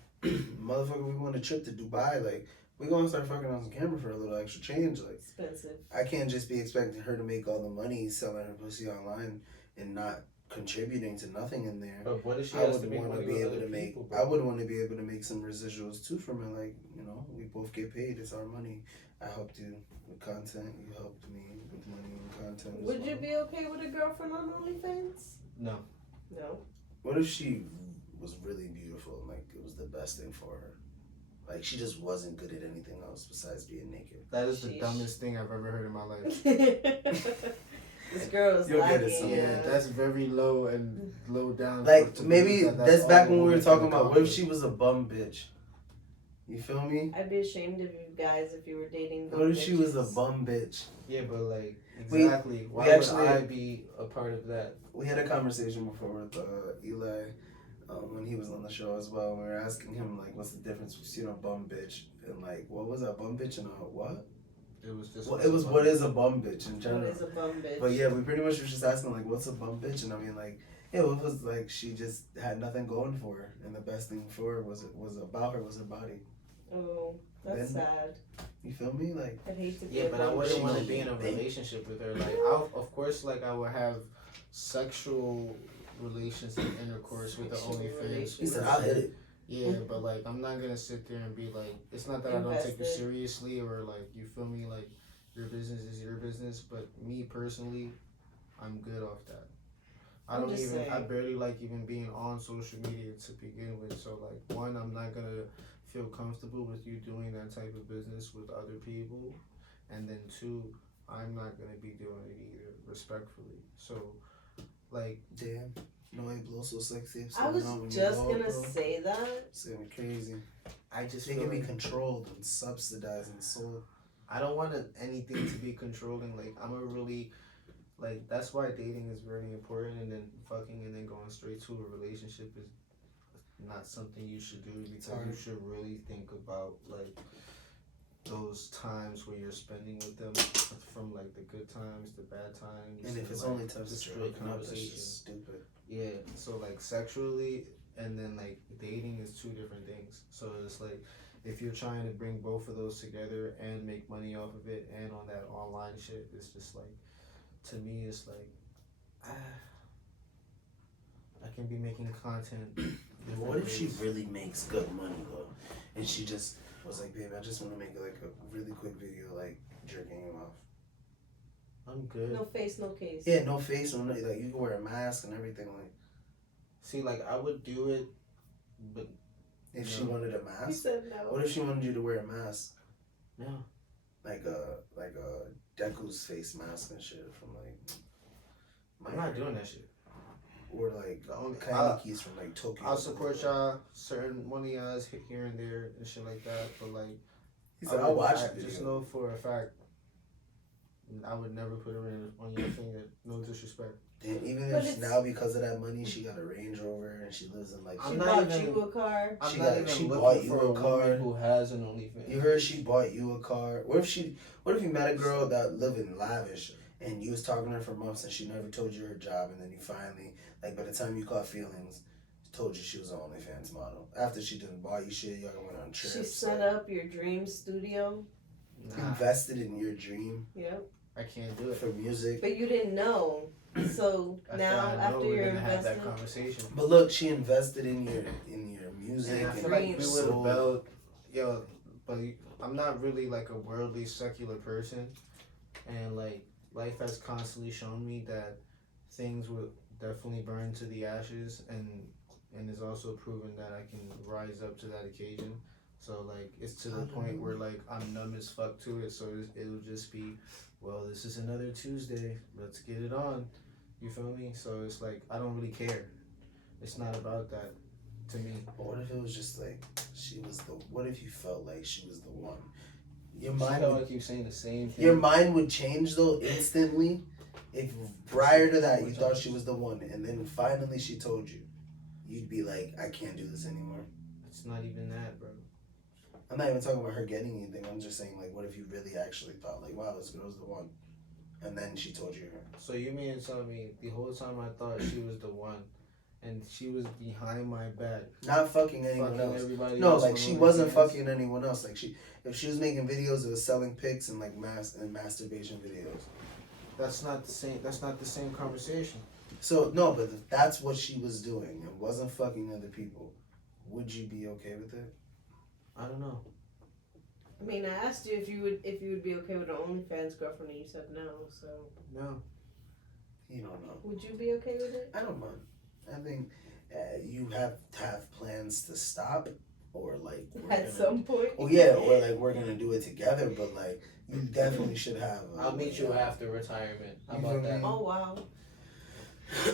motherfucker, we want a trip to Dubai, like, we gonna start fucking on some camera for a little extra change. Like, Expensive. I can't just be expecting her to make all the money selling her pussy online and not contributing to nothing in there. But what if she I has would to make want to money be with able other to make. people, I bro? would want to be able to make some residuals too from it. Like, you know, we both get paid. It's our money. I helped you with content. You helped me with money and content. as Would you well. be okay with a girlfriend on OnlyFans? No. No. What if she was really beautiful and like it was the best thing for her? Like she just wasn't good at anything else besides being naked. That is the Sheesh. dumbest thing I've ever heard in my life. This girl is You'll get it lacking. someday. Yeah, that's very low and low down. Like to maybe believe that's all back a when we were woman talking can about. What if accomplish. she was a bum bitch? You feel me? I'd be ashamed of you guys if you were dating. What if she was a bitches. bum bitch? Yeah, but like We- exactly. Why we actually- would I be a part of that? We had a conversation before with Eli when he was on the show as well. We were asking him like, what's the difference between a bum bitch and like, what was a bum bitch and a what? It was just. Well, it was what is a bum bitch in What general. is a bum bitch? But yeah, we pretty much were just asking like, what's a bum bitch? And I mean like, yeah, it was like she just had nothing going for her, and the best thing for her was about her was her body. Oh, that's Then- sad. You feel me? Like, I'd hate to be Yeah, a but I bum wouldn't bitch. want to be in a relationship with her. Like, of course, like I would have sexual relations and intercourse with the Sexual OnlyFans. relations. he said, I'll hit it. Yeah, but like I'm not gonna sit there and be like, it's not that I don't take you Invested. seriously or like you feel me, like your business is your business, but me personally, I'm good off that. I I'm don't just even I saying. barely like even being on social media to begin with. So like one, I'm not gonna feel comfortable with you doing that type of business with other people, and then two, I'm not gonna be doing it either, respectfully. So like Damn. No, it blows so sexy. I was just gonna say that. It's gonna be crazy. I just They feel can be like controlled and subsidized and sold. I don't want anything to be controlling. Like I'm a really like that's why dating is very important, and then fucking and then going straight to a relationship is not something you should do because you should really think about like those times where you're spending with them, from like the good times, the bad times, And if it's like, only times just that you're straight hooking up, that's conversation. just stupid. Yeah, so like sexually and then like dating is two different things. So it's like if you're trying to bring both of those together and make money off of it and on that online shit, it's just like to me it's like I can be making content. What if she really makes good money though, and she just was like, "Babe, I just want to make like a really quick video, like jerking him off." I'm good. No face, no case. Yeah, no face, no like you can wear a mask and everything. Like, see, like I would do it, but if she wanted a He mask, said no. what if she wanted you to wear a mask, no. like a Deku's face mask and shit from like. I'm not doing that shit. Or like The only Kainiki's from like Tokyo. I'll support y'all, certain one of y'all's here and there and shit like that, but like He said, "I'll watch I the just video." know for a fact I would never put her in on your finger. No disrespect. And even But if it's- now because of that money she got a Range Rover and she lives in like She I'm not bought even- you a car. I'm She not got- even she looking bought you for a a car. woman who has an OnlyFans. you heard she bought you a car. What if you met a girl that lived in lavish and you was talking to her for months and she never told you her job, and then you finally, like by the time you caught feelings, told you she was an OnlyFans model after she didn't buy you shit, y'all went on trips. She set up your dream studio. Nah, Invested in your dream Yep. I can't do it. for music. But you didn't know. So now I know after we're you're gonna have that invested, conversation. But look, she invested in your music. And I and feel like we dreams. would have built, yo, but I'm not really like a worldly secular person, and like life has constantly shown me that things will definitely burn to the ashes, and it's also proven that I can rise up to that occasion. So like it's to the point where like I'm numb as fuck to it. So it'll just be, well, this is another Tuesday. Let's get it on. You feel me? So it's like I don't really care. It's not about that to me. But what if it was just like she was the? What if you felt like she was the one? Your I mind feel would, like you saying the same thing. your mind would change though instantly. If prior to that you thought she was the one, and then finally she told you, you'd be like, I can't do this anymore. It's not even that, bro. I'm not even talking about her getting anything. I'm just saying like, what if you really actually thought like, wow, this girl's the one, and then she told you her. So you mean to tell me the whole time I thought she was the one, and she was behind my back, Not fucking anyone fucking else. everybody No, else like on she OnlyFans? wasn't fucking anyone else. Like if she was making videos of selling pics and like masturbation videos. That's not the same. That's not the same conversation. So no, but if that's what she was doing and wasn't fucking other people, would you be okay with it? I don't know. I mean, I asked you if you would be okay with an OnlyFans girlfriend, and you said no. So No. You don't know. would you be okay with it? I don't mind. I think you have to have plans to stop, or like At some point. Oh yeah, or like we're gonna do it together. But like you definitely should have. I'll meet you after retirement. How You about feel that? me? Oh wow.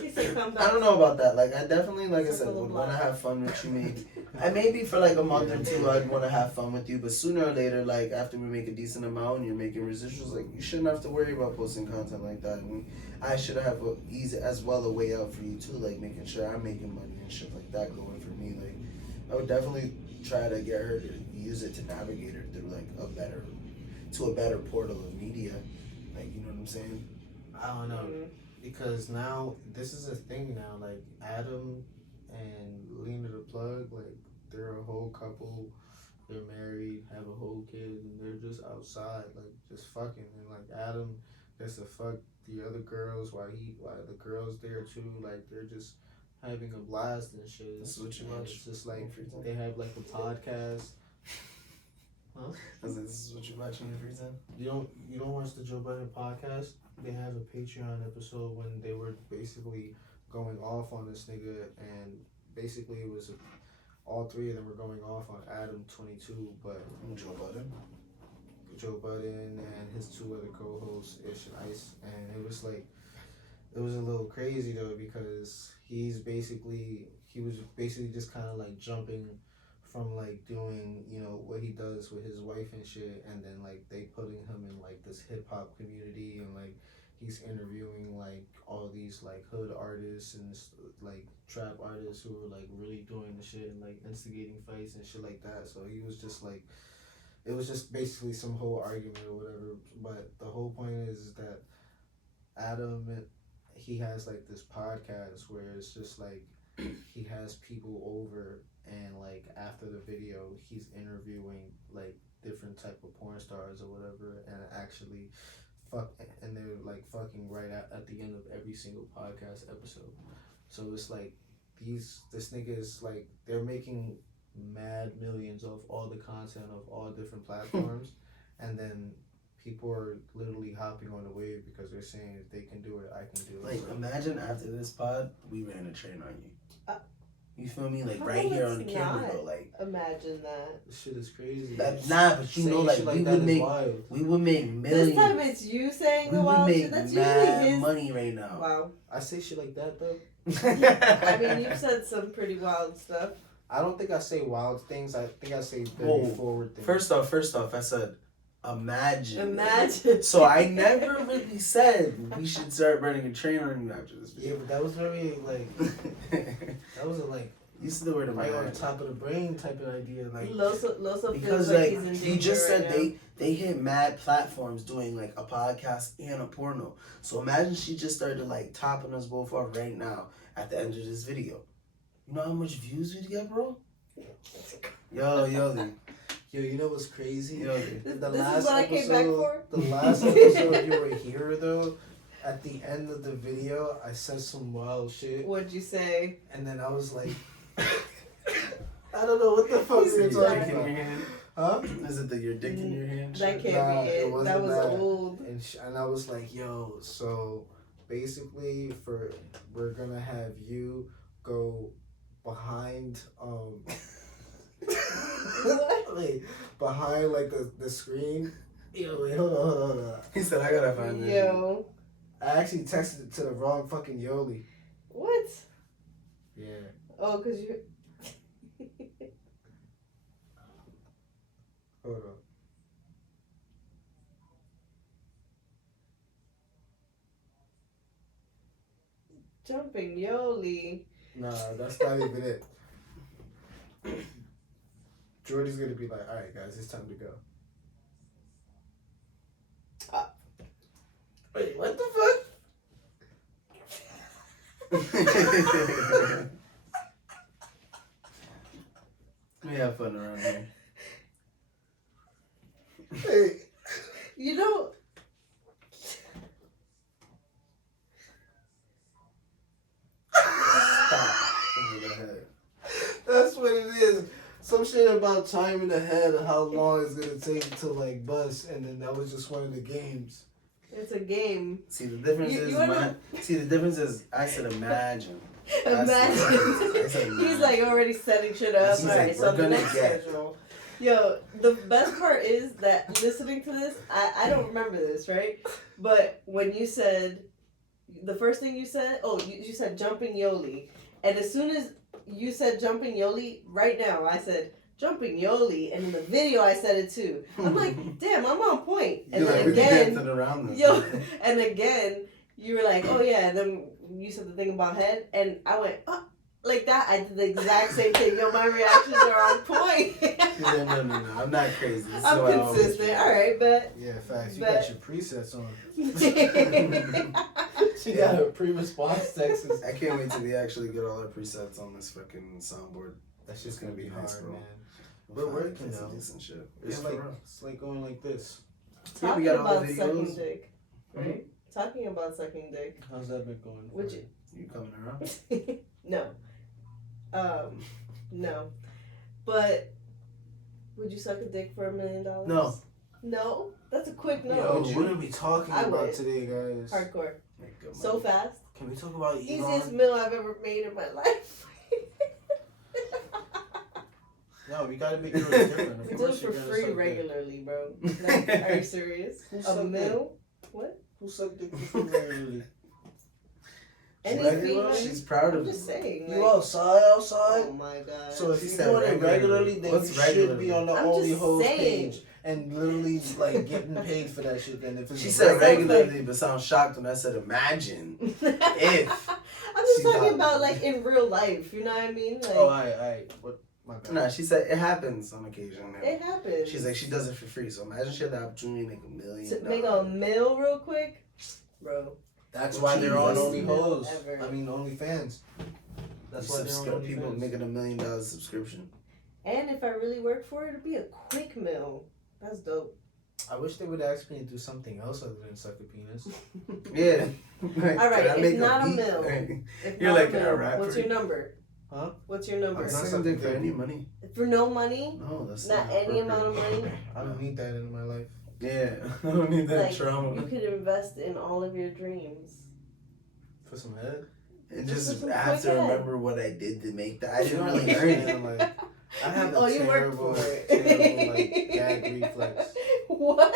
He said come back. I don't know about that. Like I definitely, like I said, Circle would the want to block. have fun with you. Maybe, and maybe for like a month or two, I'd want to have fun with you. But sooner or later, like after we make a decent amount, and you're making residuals, like you shouldn't have to worry about posting content like that. And I should have a easy as well a way out for you too, like making sure I'm making money and shit like that going for me. Like I would definitely try to get her to use it to navigate her through like a better portal of media. Like you know what I'm saying? I don't know. Mhm. Because now this is a thing now. Like Adam and Lena the Plug, like they're a whole couple. They're married, have a whole kid, and they're just outside, like just fucking. And like Adam gets to fuck the other girls while the girls there too. Like they're just having a blast and shit. This is what you And watch It's just like in free time? they have like a podcast. Huh? I was like, this is what you watch in your free time? You don't watch the Joe Budden podcast? They have a Patreon episode when they were basically going off on this nigga, and basically it was all three of them were going off on Adam 22, but Joe Budden. Joe Budden and his two other co-hosts Ish and Ice, and it was like it was a little crazy though because he was basically just kind of like jumping from like doing what he does with his wife and shit, and then like they putting him in like this hip hop community, and like he's interviewing like all these like hood artists and like trap artists who were like really doing the shit and like instigating fights and shit like that. So he was just like, it was just basically some whole argument or whatever. But the whole point is that Adam, he has like this podcast where it's just like he has people over, and like after the video he's interviewing like different type of porn stars or whatever, and actually and they're like fucking right at the end of every single podcast episode. So it's like this nigga is like, they're making mad millions of all the content of all different platforms, and then people are literally hopping on the wave because they're saying if they can do it, I can do it. Like, imagine after this pod, we ran a train on you. You feel me? Like, How right here on the let's camera, not though. Like, imagine that. This shit is crazy. but you Saying know, like, shit we that would is make wild. millions. This time it's you saying We the would wild make shit. That's mad usually his. money right now. Wow. I say shit like that though. I mean, you've said some pretty wild stuff. I don't think I say wild things. I think I say very Whoa. forward things. First off, I said, imagine. Imagine. So I never really said we should start running a train on you after this Yeah, video. but that was very like that was a like You said the word right on imagine. top of the brain type of idea. Like Loso Because feels like like he's in he danger just said right now. they hit mad platforms doing like a podcast and a porno. So imagine she just started like topping us both off right now at the end of this video. You know how much views we'd get, bro? Yolli. yo, you know what's crazy? Yolli. This The is last what I came back episode, for? the last episode you were here though, at the end of the video, I said some wild shit, What'd you say? and then I was like, I don't know what the fuck Is you're it your talking dick in about. your hand? Huh? Is it your dick in your hand? That shit? can't Nah, be it it. wasn't That was that. old. And I was like, yo, so basically we're gonna have you go behind wait, behind like the screen. Yo, wait, hold on. He said, I gotta find this. Yo. I actually texted it to the wrong fucking Yolli. What? Yeah. Oh, because you. Hold on. Jumping Yolli. Nah, that's not even it. Jordy's gonna be like, alright guys, it's time to go. Wait, what the fuck? We have fun around here. Hey, You know. Stop. Over the head. that's what it is. Some shit about time in the head of how long it's gonna take to like bust, and then that was just one of the games. It's a game. See the difference You- is you wanna- I said imagine. Imagine. That's a He's like already setting shit up. He's Alright, like, so we're the gonna next get- schedule. Yo, the best part is that listening to this, I don't remember this, right? But when you said, the first thing you said, you said jumping Yolli. And as soon as you said jumping Yolli, right now I said jumping Yolli. And in the video I said it too. I'm like, damn, I'm on point. And You're then like, we can again, dance it around this. yo, and again, you were like, oh yeah, and then you said the thing about head, and I went, oh, like that. I did the exact same thing. Yo, my reactions are on point. No, I'm not crazy. This is I'm what I always consistent. do. All right, but Yeah, facts. You But- got your presets on. She got her pre-response texts. I can't wait till we actually get all our presets on this fucking soundboard. That's just gonna be nice, hard, bro. man. We're working working though. decent shit. It's like going like this. Yeah, we talking got all the about sucking videos. dick, right? Talking about sucking dick. How's that been going? Would for you? You coming around? No. No. But would you suck a dick for $1 million? No. No? That's a quick no. Yo, what are we talking I about would. today, guys? Hardcore. Make good So money. fast. Can we talk about Easiest Elon? meal I've ever made in my life. No, we gotta make yours different. Of We do it course for you're gonna free suck dick. regularly, bro. Like, are you serious? Who A suck meal? What? Who sucked dick for free regularly? Any regularly? female- She's proud I'm of just it. saying. You like, outside? oh my god. So if She you're said doing it regularly. regularly, then What's you should regularly? be on the I'm Only just Hoes saying. page and literally like getting paid for that shit. Then if it's She a said regular- regularly, but sounds shocked when I said imagine. If. I'm just She talking thought- about like in real life. You know what I mean? Like, Oh, I. What? My bad. Nah, she said it happens on occasion. it happens. She's like, she does it for free. So imagine she had the opportunity to make $1 million. to make a meal real quick, bro. That's Well, why they're on Jesus. Only Hoes. Ever. I mean, Only Fans. That's why they're on people OnlyFans. making $1 million subscription. And if I really work for it, it'd be a quick meal. That's dope. I wish they would ask me to do something else other than suck a penis. Yeah. Like, All right, can I it's make not a beat? meal. Like, If You're not like a a meal, rapper. what's your number? Huh? What's your number? I'm not not sucking something for dick. any money. For no money, No, that's not any appropriate. amount of money. I don't need that in my life. Yeah, I don't need that Like, trauma. you could invest in all of your dreams. For some head? And Just just some have to quick head. remember what I did to make that. I You didn't know really what I'm earn it. saying? Like, I have a Oh, you worked terrible, for it. terrible like gag reflex. What?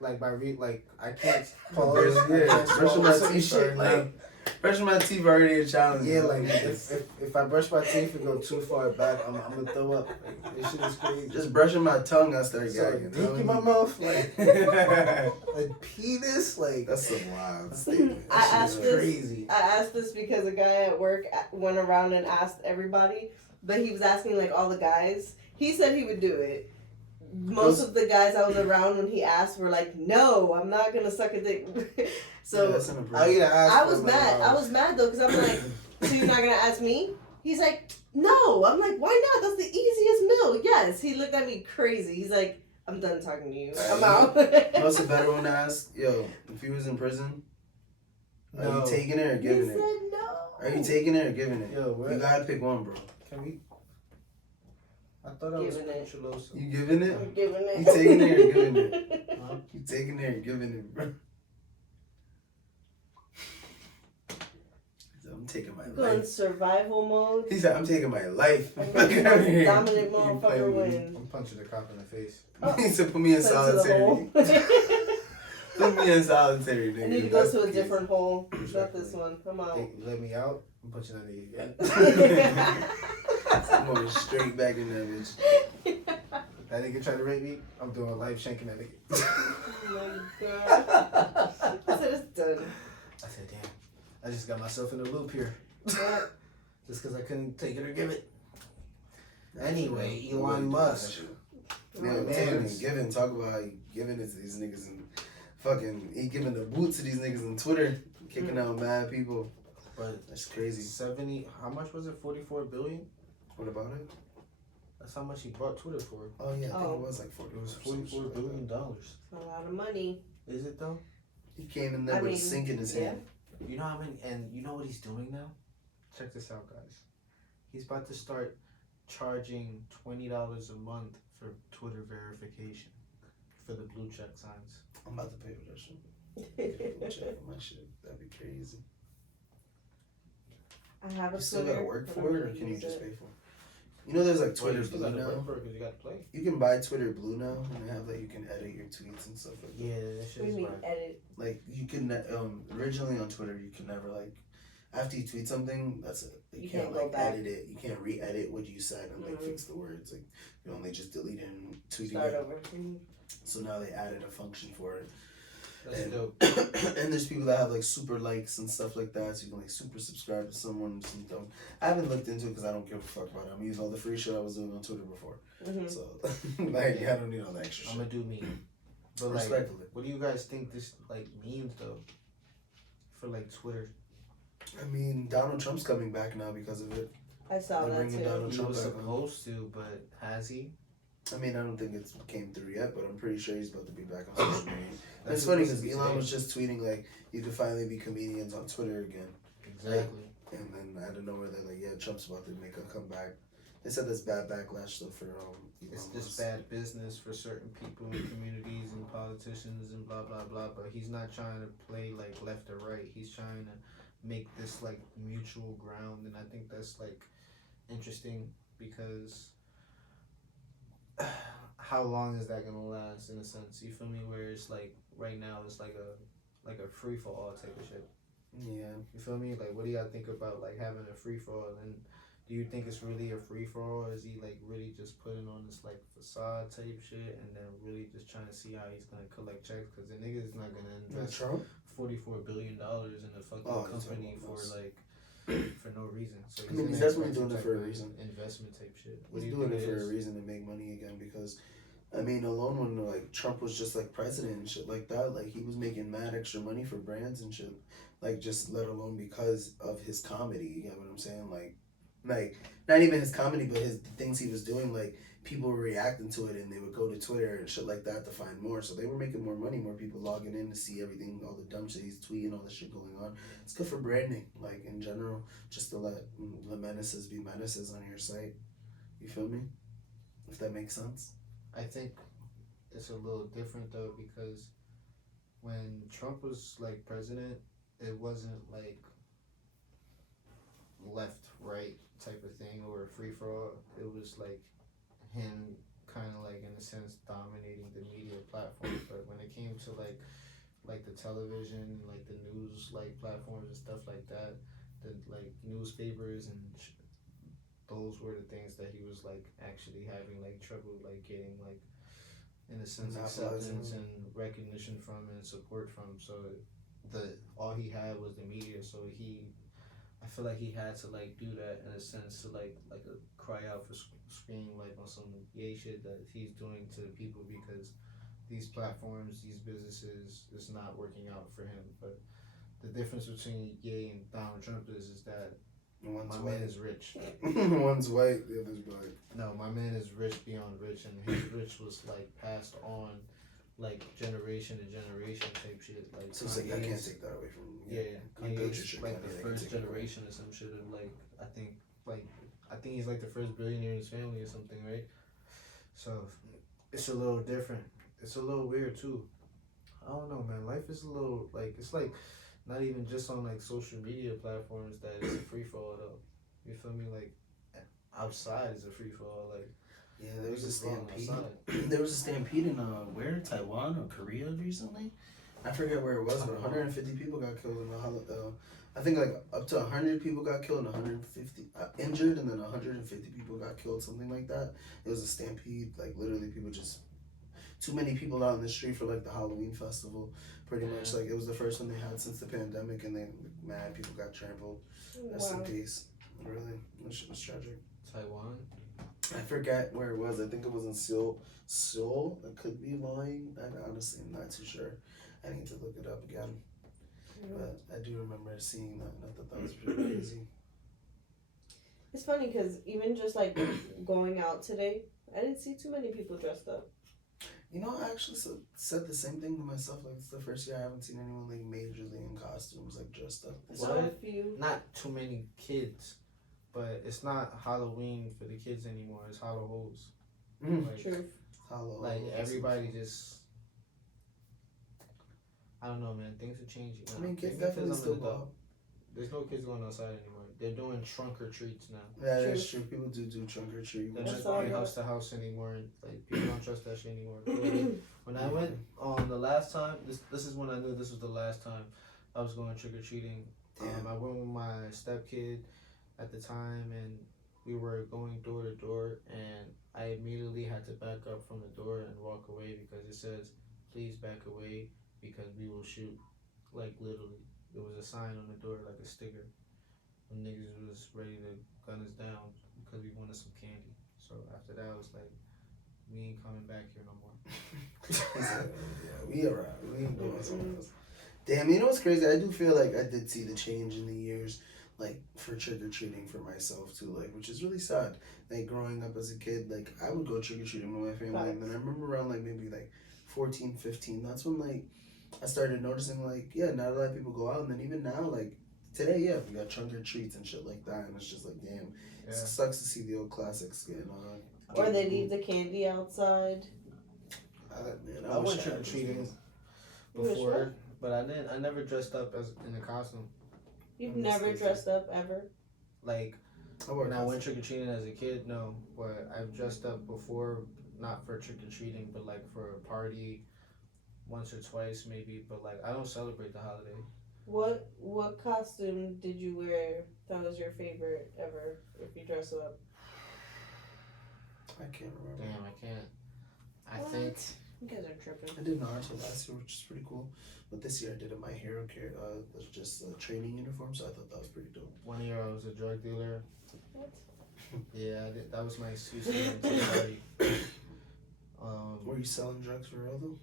Like like I can't Brush, pause. I yeah, can't brushing my swallow teeth shit. shit. Like, brushing my teeth already a challenge. Yeah, like if I brush my teeth and go too far back, I'm gonna throw up. Like, this shit is crazy. just brushing my tongue, I start So gagging. deep in my mouth, like a penis, like That's a wild statement. I That shit asked is this- crazy. I asked this because a guy at work went around and asked everybody, but he was asking like all the guys. He said he would do it. Most of the guys I was around when he asked were like, "No, I'm not gonna suck a dick." So Yeah, that's I inappropriate. either ask I for was my mad. I was mad though because I'm like, "So you're not gonna ask me?" He's like, "No." I'm like, "Why not? That's the easiest meal." Yes. He looked at me crazy. He's like, "I'm done talking to you. I'm out." What's a better one to ask? Yo, if you was in prison, are No. you taking it or He giving said it? no. Are you taking it or giving it? Yo, what? You gotta pick one, bro. Can we? I thought I was Giving it. Chuloso. You giving it? I'm giving it. You taking it or giving it? Huh? You taking it or giving it, bro? I'm taking my Going life. survival mode. He said, I'm taking my life. And then the most dominant You playing motherfucker with me. wins. I'm punching the cop in the face. He said, put me in Put it to the solitary. hole. Put me in solitary, nigga. I need to go That's to a crazy. different hole. Not this one. I'm out. They let me out. I'm punching that nigga again. I'm going straight back in that bitch. That nigga try to rape me. I'm doing life shanking that nigga. Oh my god. I said it's done. I said, damn. I just got myself in a loop here. What? Just because I couldn't take it or give it. Anyway, That's Elon what- Musk. Yeah, Man. taking and giving. Talk about how he giving it to these niggas and fucking he giving the boot to these niggas on Twitter, kicking out mad people. But That's crazy. 70, how much was it? 44 billion? What about it? That's how much he bought Twitter for. Oh yeah, I think Oh. it was like 40. It was or some shit $44 like billion. that. It's a lot of money. Is it though? He came in there I with mean, a sink in his yeah. hand. You know how many, and you know what he's doing now? Check this out, guys. He's about to start charging $20 a month for Twitter verification for the blue check signs. I'm about to pay for that shit. Go check for my shit. That'd be crazy. I have a You still Twitter, gotta work but for I it, don't or really can you use just it. pay for it? You know, there's like Well, Twitter you still Blue gotta now. work for it because you gotta play. You can buy Twitter Blue now, and they have like you can edit your tweets and stuff like that. Yeah, that What shit do you is mean whack. edit? Like you can originally on Twitter you can never like after you tweet something that's it. You, You can't can't go like back. edit it. You can't re-edit what you said and like Mhm. fix the words. Like you only just delete it and tweet Start it. over. Mhm. So now they added a function for it. That's And- dope. And there's people that have like super likes and stuff like that, so you can like super subscribe to someone. Some dumb. I haven't looked into it because I don't give a fuck about it. I'm using all the free shit I was doing on Twitter before, Mhm. so like I don't need all the extra I'm shit. gonna do me. But like, Respectfully. what do you guys think this like means though? For like Twitter, I mean, Donald Trump's coming back now because of it. I saw They're that bringing too. down he Trump was back on. supposed to, but has he? I mean, I don't think it came through yet, but I'm pretty sure he's about to be back on social media. That's It's what funny it because was Elon today. was just tweeting like you could finally be comedians on Twitter again, Exactly. and then out of nowhere they're like, yeah, Trump's about to make a comeback. They said that's bad backlash though for Elon It's just Musk. bad business for certain people in communities and politicians and blah blah blah. But he's not trying to play like left or right. He's trying to make this like mutual ground, and I think that's like interesting because how long is that gonna last in a sense? You feel me? Where it's like right now it's like a free for all type of shit. Yeah. You feel me? Like, what do y'all think about like having a free for all? And do you think it's really a free for all? Or is he like really just putting on this like facade type shit and then really just trying to see how he's gonna collect checks? Because the nigga is not gonna invest Trump? $44 billion in a fucking Oh, he's company talking for about like for no reason. So I mean, he's gonna definitely expect some doing it type for a of reason. investment type shit. What He's do you doing think it it for a is? reason to make money again because, I mean, alone when like Trump was just like president and shit like that, like he was making mad extra money for brands and shit, like just let alone because of his comedy. You get what I'm saying? Like not even his comedy, but his the things he was doing. Like people were reacting to it, and they would go to Twitter and shit like that to find more. So they were making more money, more people logging in to see everything, all the dumb shit he's tweeting, all the shit going on. It's good for branding, like in general, just to let the menaces be menaces on your site. You feel me? If that makes sense. I think it's a little different though because when Trump was like president, it wasn't like left right type of thing or free for all. It was like him kind of like in a sense dominating the media platforms. But when it came to like the television, like the news like platforms and stuff like that, the like newspapers and those were the things that he was like actually having like trouble like getting like in a sense acceptance and recognition from and support from. So the all he had was the media. So I feel like he had to like do that in a sense to like a cry out for scream like on some yay shit that he's doing to the people because these platforms, these businesses, is not working out for him. But the difference between Ye and Donald Trump is that One's my white. man is rich. One's white, the other's black. No, my man is rich beyond rich, and his rich was like passed on, like generation to generation type shit. Like So it's like I can't take that away from you. Yeah, You built your Kanye's shit, like Kanye, the I can first take it away. generation or some shit of like like I think he's like the first billionaire in his family or something, right? So it's a little different. It's a little weird too. I don't know, man. Life is a little like it's like not even just on like social media platforms that it's a free for all though. You feel me? Like outside is a free for all. Like Yeah, there was a niggas wrong stampede. outside. There was a stampede in where Taiwan or Korea recently. I forget where it was, but 150 people got killed in the I think like up to 100 people got killed and 150 injured, and then 150 people got killed, something like that. It was a stampede. Like literally, people just too many people out in the street for like the Halloween festival. Pretty much like it was the first one they had since the pandemic, and then mad people got trampled. Rest in peace. Really, that shit was tragic. Taiwan. I forget where it was. I think it was in Seoul. Seoul. I could be lying. I honestly am not too sure. I need to look it up again. But I do remember seeing that, and I thought that was pretty crazy. It's funny because even just like going out today, I didn't see too many people dressed up. You know, I actually said the same thing to myself. Like, it's the first year I haven't seen anyone like majorly in costumes, like dressed up. I saw a few. Not too many kids, but it's not Halloween for the kids anymore. It's Halloween. Like, True. Like everybody just. I don't know, man. Things are changing. I mean, kids Maybe 'cause definitely I'm still an go adult. out. There's no kids going outside anymore. They're doing trunk or treats now. Yeah, that's true. People do trunk or treat. They're That's not all going right. house to house anymore. Like people don't trust that shit anymore. When I went the last time, this is when I knew this was the last time I was going trick or treating. I went with my stepkid at the time, and we were going door to door, and I immediately had to back up from the door and walk away because it says, "Please back away because we will shoot." Like literally, there was a sign on the door, like a sticker. When niggas was ready to gun us down because we wanted some candy. So after that, I was like, we ain't coming back here no more. Yeah, we alright. We ain't going somewhere else. Damn, you know what's crazy? I do feel like I did see the change in the years, like for trick or treating for myself too, like which is really sad. Like growing up as a kid, like I would go trick or treating with my family, and then I remember around like maybe like 14, 15. That's when like I started noticing like not a lot of people go out, and then even now like today we got trunk or treats and shit like that, and it's just like damn, it sucks to see the old classics getting on. Or they leave the candy outside. I went trick or treating before, but I never dressed up as in a costume. You've never dressed up ever? Like when I went trick or treating as a kid, no. But I've dressed up before, not for trick or treating, but like for a party, once or twice maybe. But like I don't celebrate the holiday. What what costume did you wear that was your favorite ever? If you dress up. I can't remember. Damn, I can't. I What? think You guys are tripping. I did Naruto last year, which is pretty cool. But this year I did My Hero just a training uniform, so I thought that was pretty dope. 1 year I was a drug dealer. What? Yeah, that was my excuse to get into the party. Were you selling drugs for real though?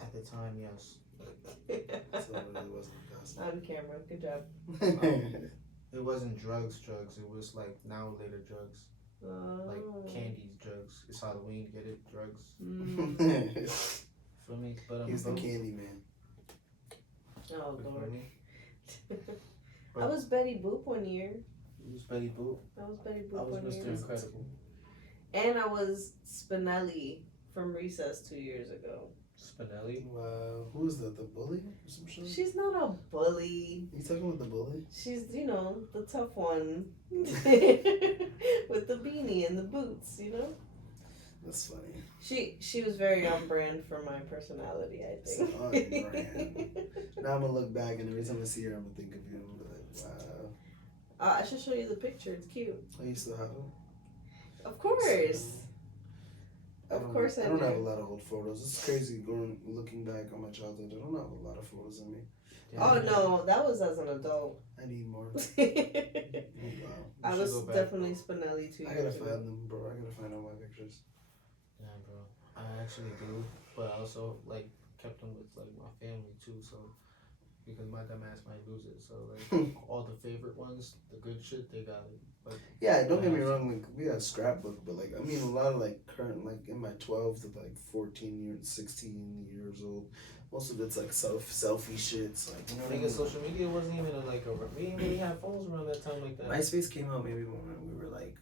At the time, yes. So it really wasn't a costume. On camera. Good job. It wasn't drugs. It was like now later drugs. Oh. Like candy drugs. It's Halloween, get it? Drugs. Mm. For me, but He's the candy man. Oh, For Lord. me. I was Betty Boop 1 year. You was Betty Boop. I was Betty I Boop was 1 Mr. year. Incredible. And I was Spinelli from Recess 2 years ago. Spinelli. Who is that? The bully or some shit? She's not a bully. You talking about the bully? She's, the tough one. With the beanie and the boots, That's funny. She was very on brand for my personality, I think. On brand. Now I'm gonna look back and every time I see her, I'm gonna think of you. I'm gonna be like, wow. I should show you the picture. It's cute. I used to have them. Of course. Of course I don't do. have a lot of old photos. It's crazy looking back on my childhood. I don't have a lot of photos of me. Oh no, that was as an adult. I need more. I should was go back. definitely Spinelli 2 I gotta years find ago. them, bro. I gotta find all my pictures. Yeah, bro. I actually do, but I also like kept them with like my family too. So because my dumbass might lose it, so like all the favorite ones, the good shit, they got it. But Yeah, don't get me wrong. Like we had a scrapbook, but like I mean, a lot of like current, like in my 12 to like 14 years, 16 years old. Most of it's like selfie shits. Like you know what I mean? social media wasn't even like we didn't really have phones around that time like that. MySpace came out maybe when we were like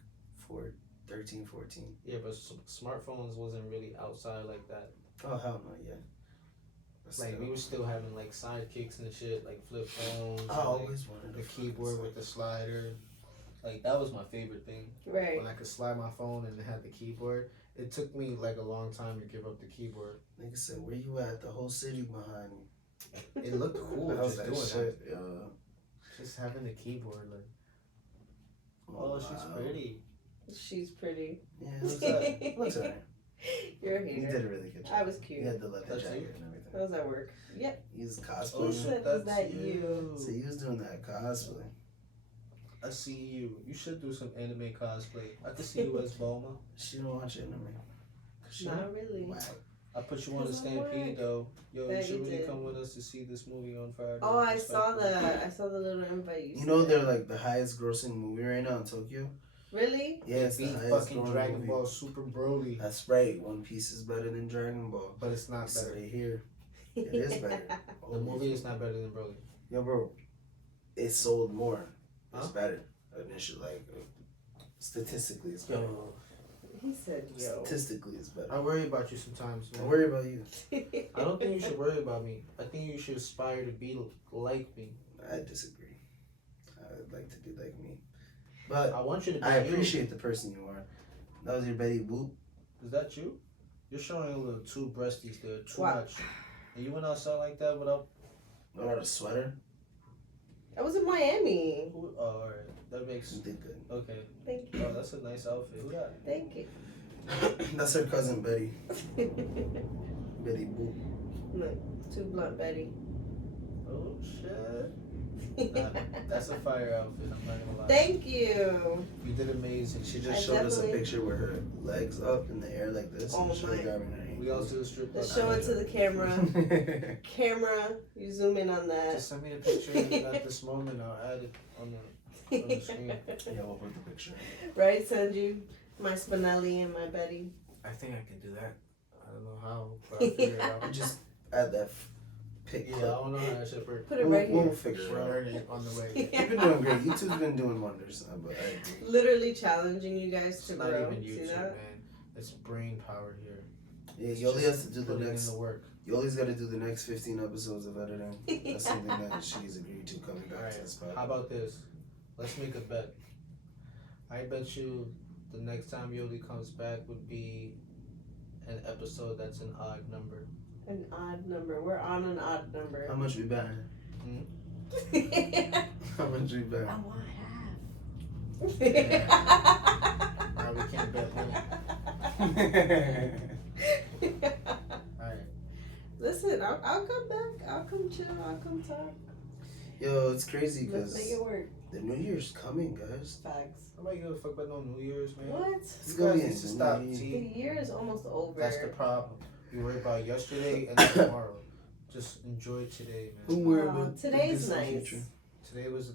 13, 14. Yeah, but smartphones wasn't really outside like that. Oh hell no, yeah. But Like still. we were still having like sidekicks and shit, like flip phones. I and, like, always wanted the a keyboard with the slider. Like that was my favorite thing. Right. When I could slide my phone and it had the keyboard. It took me like a long time to give up the keyboard. Nigga said, "Where you at?" The whole city behind me. It looked cool How's just that doing shit? that. Just having the keyboard, like, oh, she's wow. pretty. She's pretty. Yeah, looks alright. Looks alright. You're a You hater. did a really good job. I was cute. You had the leather That's jacket you? and I everything. was at work. Yep. He's He cosplay. said, "Is that you?" So you was doing that cosplay. I see you. You should do some anime cosplay. I could see you as Bulma. She don't watch anime. She Not really. Whack. I put you on the Cause I'm Stampede white. though. Yo, you Bet should you really did. come with us to see this movie on Friday. Oh, I saw Respectfully. that. I saw the little invite. You know they're like the highest grossing movie right now in Tokyo. Really? Yeah, it's the Beat highest fucking grossing Dragon movie. Ball Super Broly, That's right. One Piece is better than Dragon Ball. but it's not So better. they hear. It is better. The movie is not better than Broly. Yo, bro, it sold more. It's Huh? better. Initially, like statistically, it's better. Yo, He said, "Yo." Statistically, it's better. I worry about you sometimes, I man. worry about you. I don't think you should worry about me. I think you should aspire to be like me. I disagree. I would like to be like me, but I want you to be I you. appreciate the person you are. That was your Betty Boop. Is that you? You're showing a little too breasties there, too Wow. much. And you went outside like that without. Or a sweater. I was in Miami. Who? Oh, all right. That makes. You did good. Okay. Thank you. Oh, that's a nice outfit. Who that? Thank you. That's her cousin Betty. Betty Boop. Look, too blunt, Betty. Oh shit. Nah, that's a fire outfit. I'm not gonna lie. Thank you. You did amazing. She I just showed us a definitely- picture with her legs up in the air like this. Oh and she was my. grabbing her We also did a strip club. Let's show it to the camera. ankle. Camera, you zoom in on that. Just send me the picture at this moment. I'll add it on the screen. Yeah, we'll put the picture. Right, Sanju? My Spinelli and my Betty. I think I can do that. I don't know how, but I'll figure it out. Just add that pic. Yeah, I don't know how that shit works. Put it right We'll here. figure it We're out. learning on the way. You've been doing great. YouTube's been doing wonders. But I agree. Literally challenging you guys It's to not grow. even See YouTube, that? man. It's brain power here. Yeah, It's Yolli just has to do the putting next. in the work. Yoli's got to do the next 15 episodes of editing. That's something that she's agreed to coming back Alright, to this spot. how about this? Let's make a bet. I bet you the next time Yoli comes back would be an episode that's an odd number. An odd number. We're on an odd number. How much we betting? you bet? I want half. Now we can't bet money. Alright. Listen, I'll come back. I'll come chill. I'll come talk. Yo, it's crazy Let's because make it work. the New Year's coming, guys. Facts. Nobody give a fuck about no New Year's, man. What? It's You gonna guys be need to a stop, New Year. The T. year is almost over. That's the problem. You worry about yesterday and tomorrow. Just enjoy today, man. Don't worry Aw, about the today's distant nice. future. Today was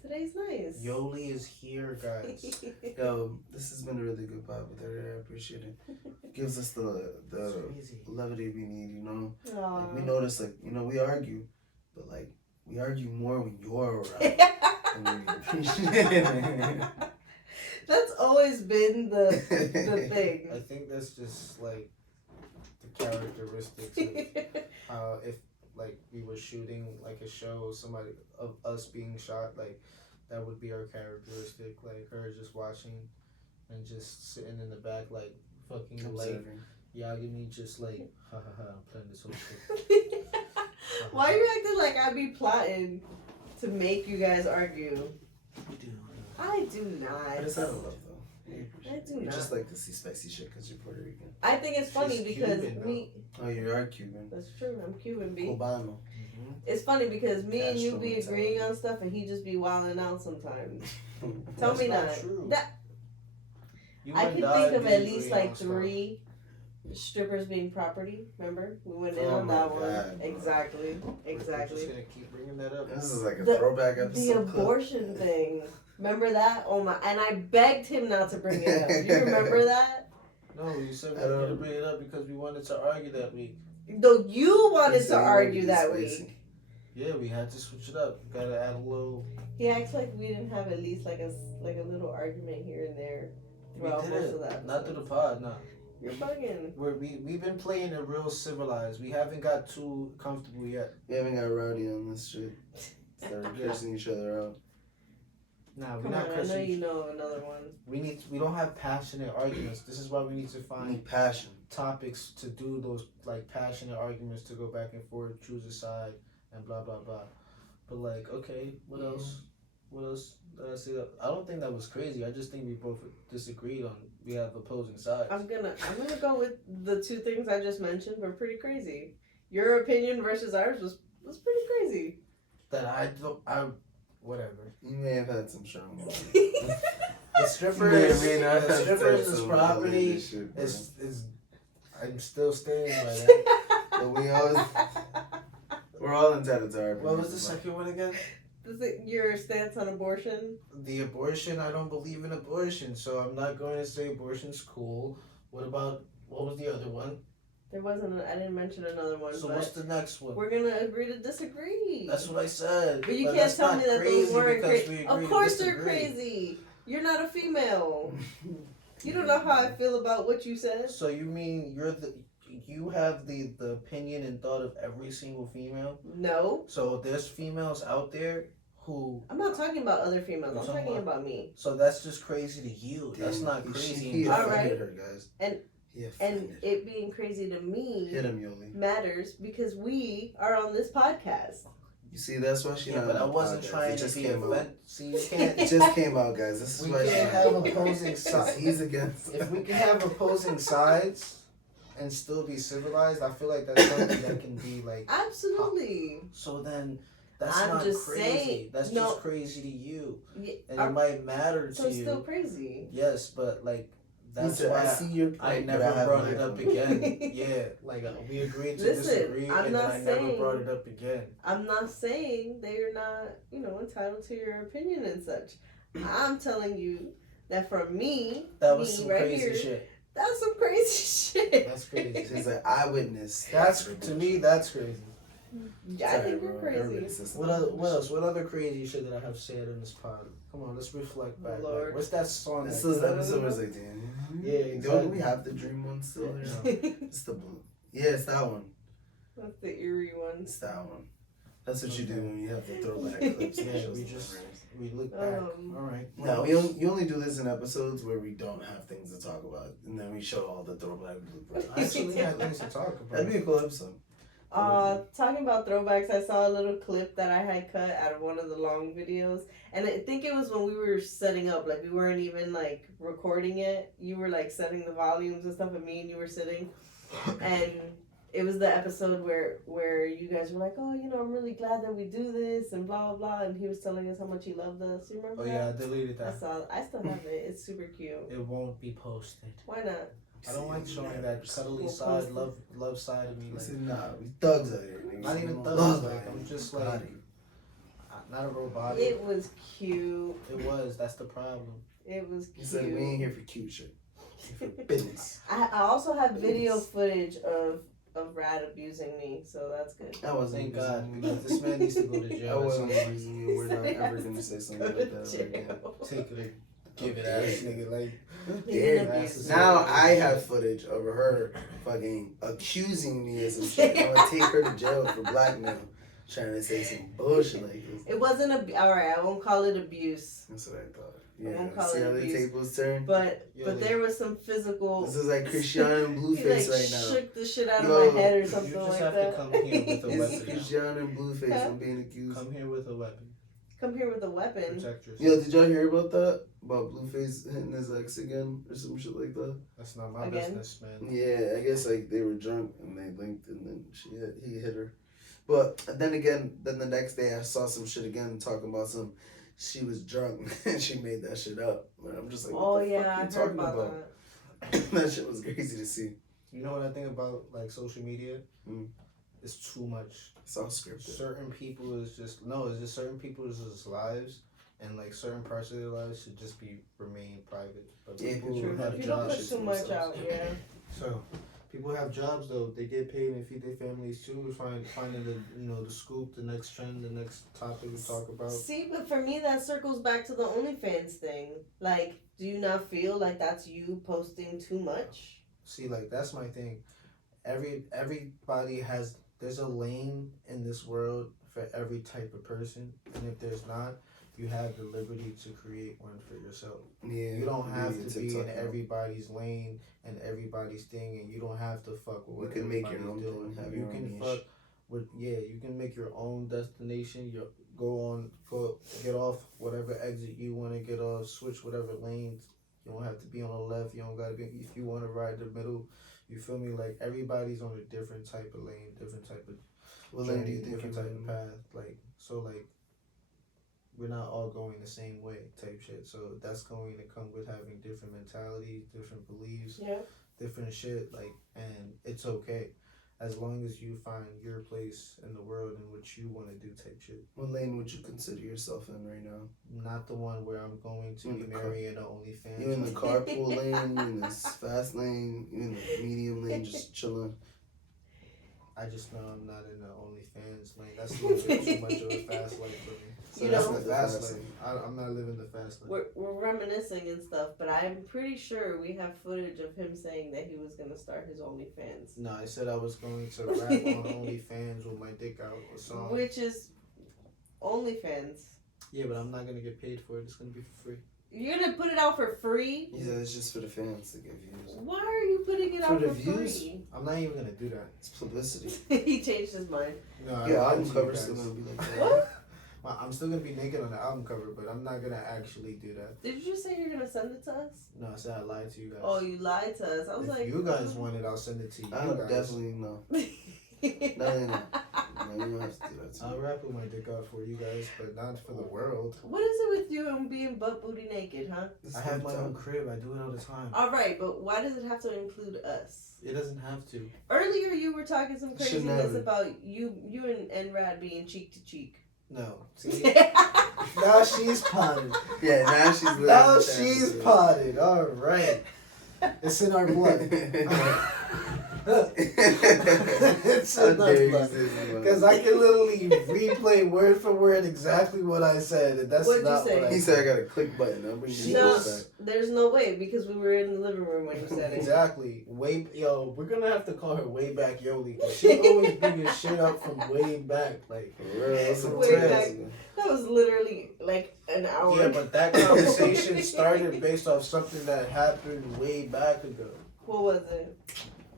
Today's nice. Yolli is here, guys. Yo, this has been a really good pod with her. I appreciate it. Gives us the It's crazy. levity we need, you know. Aw. Like, we notice, like, you know, we argue, but like we argue more when you're around. And we appreciate it. That's always been the thing. I think that's just like the characteristics of how if like we were shooting like a show of somebody of us being shot, like that would be our characteristic. Like her just watching and just sitting in the back like fucking like Observing. Yagami just like ha ha ha I'm playing this whole shit. Why are you acting like I be plotting to make you guys argue? We do. I do not. But it's out of love, though. We appreciate I it. do We not. just like to see spicy shit because you're Puerto Rican. I think it's funny She's because Cuban, me. Oh, you are Cuban. That's true. I'm Cuban, B. Cubano. Mhm. It's funny because me and you be Castro agreeing mentality. on stuff and he just be wilding out sometimes. Tell That's me not that. true. That You I and can Dad think of be at least agreeing like on stuff. 3 strippers being property. Remember, we went in Oh on my that one. God, bro. Exactly. We're just Exactly. gonna keep bringing that up. This is like a The- throwback The episode. abortion thing. Remember that? Oh my! And I begged him not to bring it up. You remember that? No, you said we I were gonna don't- bring it up because we wanted to argue that week. Though you wanted He to said he wanted argue be that spicy. week. Yeah, we had to switch it up. Gotta add a little. He acts like we didn't have at least like a little argument here and there We throughout most of didn't. that. Not through the pod, no. You're bugging. We've been playing it real civilized. We haven't got too comfortable yet. We haven't got rowdy on this shit. Start cursing each other out. Nah, we're Come not on, I know cursing. you know of another one. We don't have passionate arguments. This is why we need to I find need passion. topics to do those like passionate arguments to go back and forth, choose a side, and blah blah blah. But like, okay, what else? What else did I say? That I don't think that was crazy. I just think we both disagreed on. We have opposing sides. I'm gonna go with the 2 things I just mentioned were pretty crazy. Your opinion versus ours was pretty crazy. That I whatever. You may have had some strong ones. The strippers, the strippers is Some property. outlandish shit, bro. Is I'm still staying by that. But we're all entitled to our What was the opinions, second one again? Is it your stance on abortion? The abortion. I don't believe in abortion, so I'm not going to say abortion's cool. What was the other one? There wasn't. I didn't mention another one, So but what's the next one? we're gonna agree to disagree. That's what I said. But you can't that's tell not me that those crazy weren't because crazy. we Of agree to course they're disagree. crazy. You're not a female. You don't know how I feel about what you said. So you mean you have the opinion and thought of every single female? No, So there's females out there who. I'm not talking about other females. I'm You're talking talking about me. So that's just crazy to you. That's Damn, not he crazy. All offended right. her, guys. And- he And offended. it being crazy to me Hit him, Yolli. matters because we are on this podcast. You see, that's why she Yeah, not but I on the wasn't podcast. trying It to just be came out. offended. See, you can't. It just came out, guys. This is We why can't she have opposing Because sides. he's against. If we can have opposing sides and still be civilized, I feel like that's something that can be like. Absolutely. So then, that's I'm not just crazy. saying- That's no. just crazy to you, Yeah, and it might matter so to it's you. still crazy. Yes, but like He that's said, I why see your I point, but never have brought my it up point." again. Yeah, like we agreed to Listen, disagree, I'm and not then I never saying- brought it up again. I'm not saying they're not, entitled to your opinion and such. I'm telling you that for me, That was me some right crazy here, shit. that's some crazy shit. That's crazy. She's like eyewitness. That's to me. That's crazy. I think you're crazy. What else? What other crazy shit did I have said in this pod? Come on, let's reflect back. Lord. Like, what's that song? This that- is the episode where it's like, damn. Yeah, Don't exactly. we have the dream one still? Yeah. It's the blue. Yeah, it's that one. That's the eerie one. It's that one. That's what you do when you have the throwback clips. and Yeah, shows we the just memories. we look back. All right. No, you only do this in episodes where we don't have things to talk about, and then we show all the throwback bloopers. I actually had things to talk about. That'd be a cool episode. Talking about throwbacks, I saw a little clip that I had cut out of one of the long videos, and I think it was when we were setting up, like we weren't even like recording it. You were like setting the volumes and stuff, and me and you were sitting, and it was the episode where you guys were like, oh, I'm really glad that we do this and blah blah blah, and he was telling us how much he loved us. You remember? Oh that? yeah, I deleted that. I still have it. It's super cute. It won't be posted. Why not? I don't like showing that cuddly side, love side of me. I Like, said, nah, we thugs out here. Nigga. not even Love thugs. out Like, here. I'm just Body. like, not a robot. It was cute. It was. That's the problem. It was He cute. said, we ain't here for cute shit. We're here for business. I also have video footage of Rad abusing me, so that's good. That wasn't Thank God, abusing because me. this man needs to go to That jail. wasn't abusing you. We're not ever Yes, gonna say something go like to that ever again. jail. Take it, give it ass nigga. Like, Being Dare. abused. Now I have footage of her fucking accusing me of some shit. I'm gonna take her to jail for blackmail. Trying to say some bullshit like this. It wasn't alright. I won't call it abuse, That's what I thought. I Yeah, won't call see it how the abuse. tables turn? but Yolli. there was some physical. This is like Cristiano and He Blueface like right now. shook the shit out Yo, of my head or you something just like have that. to come here with a It's weapon. Cristiano and Blueface Huh? from being accused. Come here with a weapon. Come here with a weapon. Protect yourself. Yo, did y'all hear about that? About Blueface hitting his ex again or some shit like that? That's not my Again? business, man. Yeah, I guess like they were drunk and they linked and then he hit her. But then again, then the next day I saw some shit again talking about she was drunk and she made that shit up. And I'm just like, what Oh the yeah, fuck I you heard talking about about? that. That shit was crazy to see. You know what I think about like social media? Mm. It's too much. It's all scripted. Certain people is just no. It's just certain people's just lives, and like certain parts of their lives should just be remain private. But Yeah, people true. who If have you don't jobs, put too much out, yeah. so people have jobs though. They get paid and feed their families too. Finding the the scoop, the next trend, the next topic we talk about. See, but for me, that circles back to the OnlyFans thing. Like, do you not feel like that's you posting too much? See, like that's my thing. Everybody has. There's a lane in this world for every type of person, and if there's not, you have the liberty to create one for yourself. Yeah, You don't have really to be TikTok in now. everybody's lane and everybody's thing, and you don't have to fuck with You what can make your everybody's own doing. thing, have You your own can niche. fuck with you can make your own destination. You go get off whatever exit you want to get off. Switch whatever lanes. You don't have to be on the left. You don't gotta be if you want to ride the middle. You feel me? Like everybody's on a different type of lane, different type of What lane do you think different you're type of in? path. Like we're not all going the same way type shit. So that's going to come with having different mentalities, different beliefs, Yeah. different shit. Like, and it's okay as long as you find your place in the world and what you want to do type shit. What lane would you consider yourself in right now? Not the one where I'm going to In be the car- marrying an OnlyFans. You in the carpool lane? You in the fast lane? You in the medium lane? Just chilling. I just know I'm not in the OnlyFans lane. That's a little bit too much of a fast lane for me. So You that's know- the fast lane. I'm not living the fast lane. We're reminiscing and stuff, but I'm pretty sure we have footage of him saying that he was gonna start his OnlyFans, No, I said I was going to rap on OnlyFans with my dick out a song. which is OnlyFans. Yeah, but I'm not gonna get paid for it. It's gonna be for free. You're gonna put it out for free? He said it's just for the fans to get views. Why are you putting it For out the for views? free? I'm not even gonna do that. It's publicity. He changed his mind. No, I Yeah, lied album to you cover's guys. still gonna be like that. What? Well, I'm still gonna be naked on the album cover, but I'm not gonna actually do that. Did you just say you're gonna send it to us? No, I said I lied to you guys. Oh, you lied to us. I was if like, you guys want it, I'll send it to you I'll guys. definitely no. No, you don't have to do that to I'll me. rap with my dick out for you guys, but not for the world. What is it with you and being butt booty naked, huh? This I have is my the own time. crib. I do it all the time. All right, but why does it have to include us? It doesn't have to. Earlier, you were talking some Should craziness never. about you and Rad being cheek to cheek. No. See? Now she's potted. Yeah, now she's living Now the she's fantasy. potted. All right. It's in our blood. It's How in our dare you blood. say that? Because I can literally replay word for word exactly what I said, and that's What'd you not say? what I He said I got a click button. I'll bring you No, back. there's no way because we were in the living room when you said it. Exactly. We're gonna have to call her way back Yolli. 'Cause she always bringing shit up from way back. Like, For real, that's some Way time back. ago. That was literally like an hour. yeah, but that conversation started based off something that happened way back ago. What was it?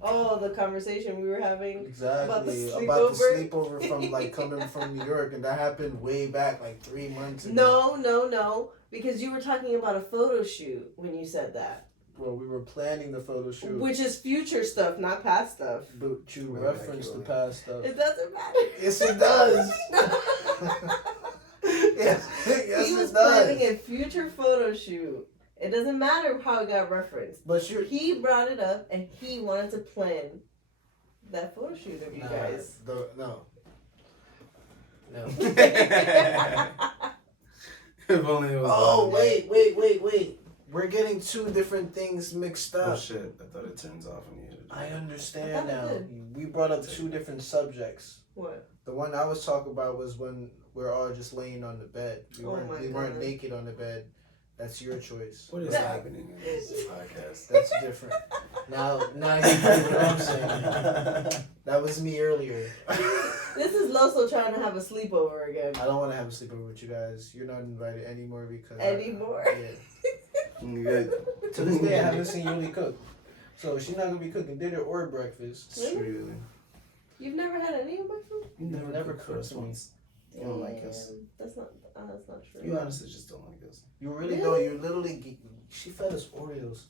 Oh, the conversation we were having. Exactly. About About the the sleepover from like coming from New York, and that happened way back like 3 months ago. No. Because you were talking about a photo shoot when you said that. Well, we were planning the photo shoot. Which is future stuff, not past stuff. But you Way referenced back, the past stuff. It doesn't matter. Yes, it does. yes, He was planning a future photo shoot. It doesn't matter how it got referenced. But he brought it up and he wanted to plan that photo shoot of you guys. No. If only it was. Oh, wait. We're getting two different things mixed up. Oh shit! I thought it turns off when you. I understand I thought now. it did. We brought up two different subjects. What? The one I was talking about was when we're all just laying on the bed. We weren't naked on the bed. That's your choice. What is happening in this podcast? That's different. Now you know what I'm saying. That was me earlier. This is Loso trying to have a sleepover again. I don't want to have a sleepover with you guys. You're not invited anymore because. Anymore? Good. To this day, I haven't seen Yolli cook. So she's not gonna be cooking dinner or breakfast. Really? You've never had any of my food? You never cooked cooked for us for me. once. You don't like us. That's not true. You honestly just don't like us. You really don't. You literally. She fed us Oreos.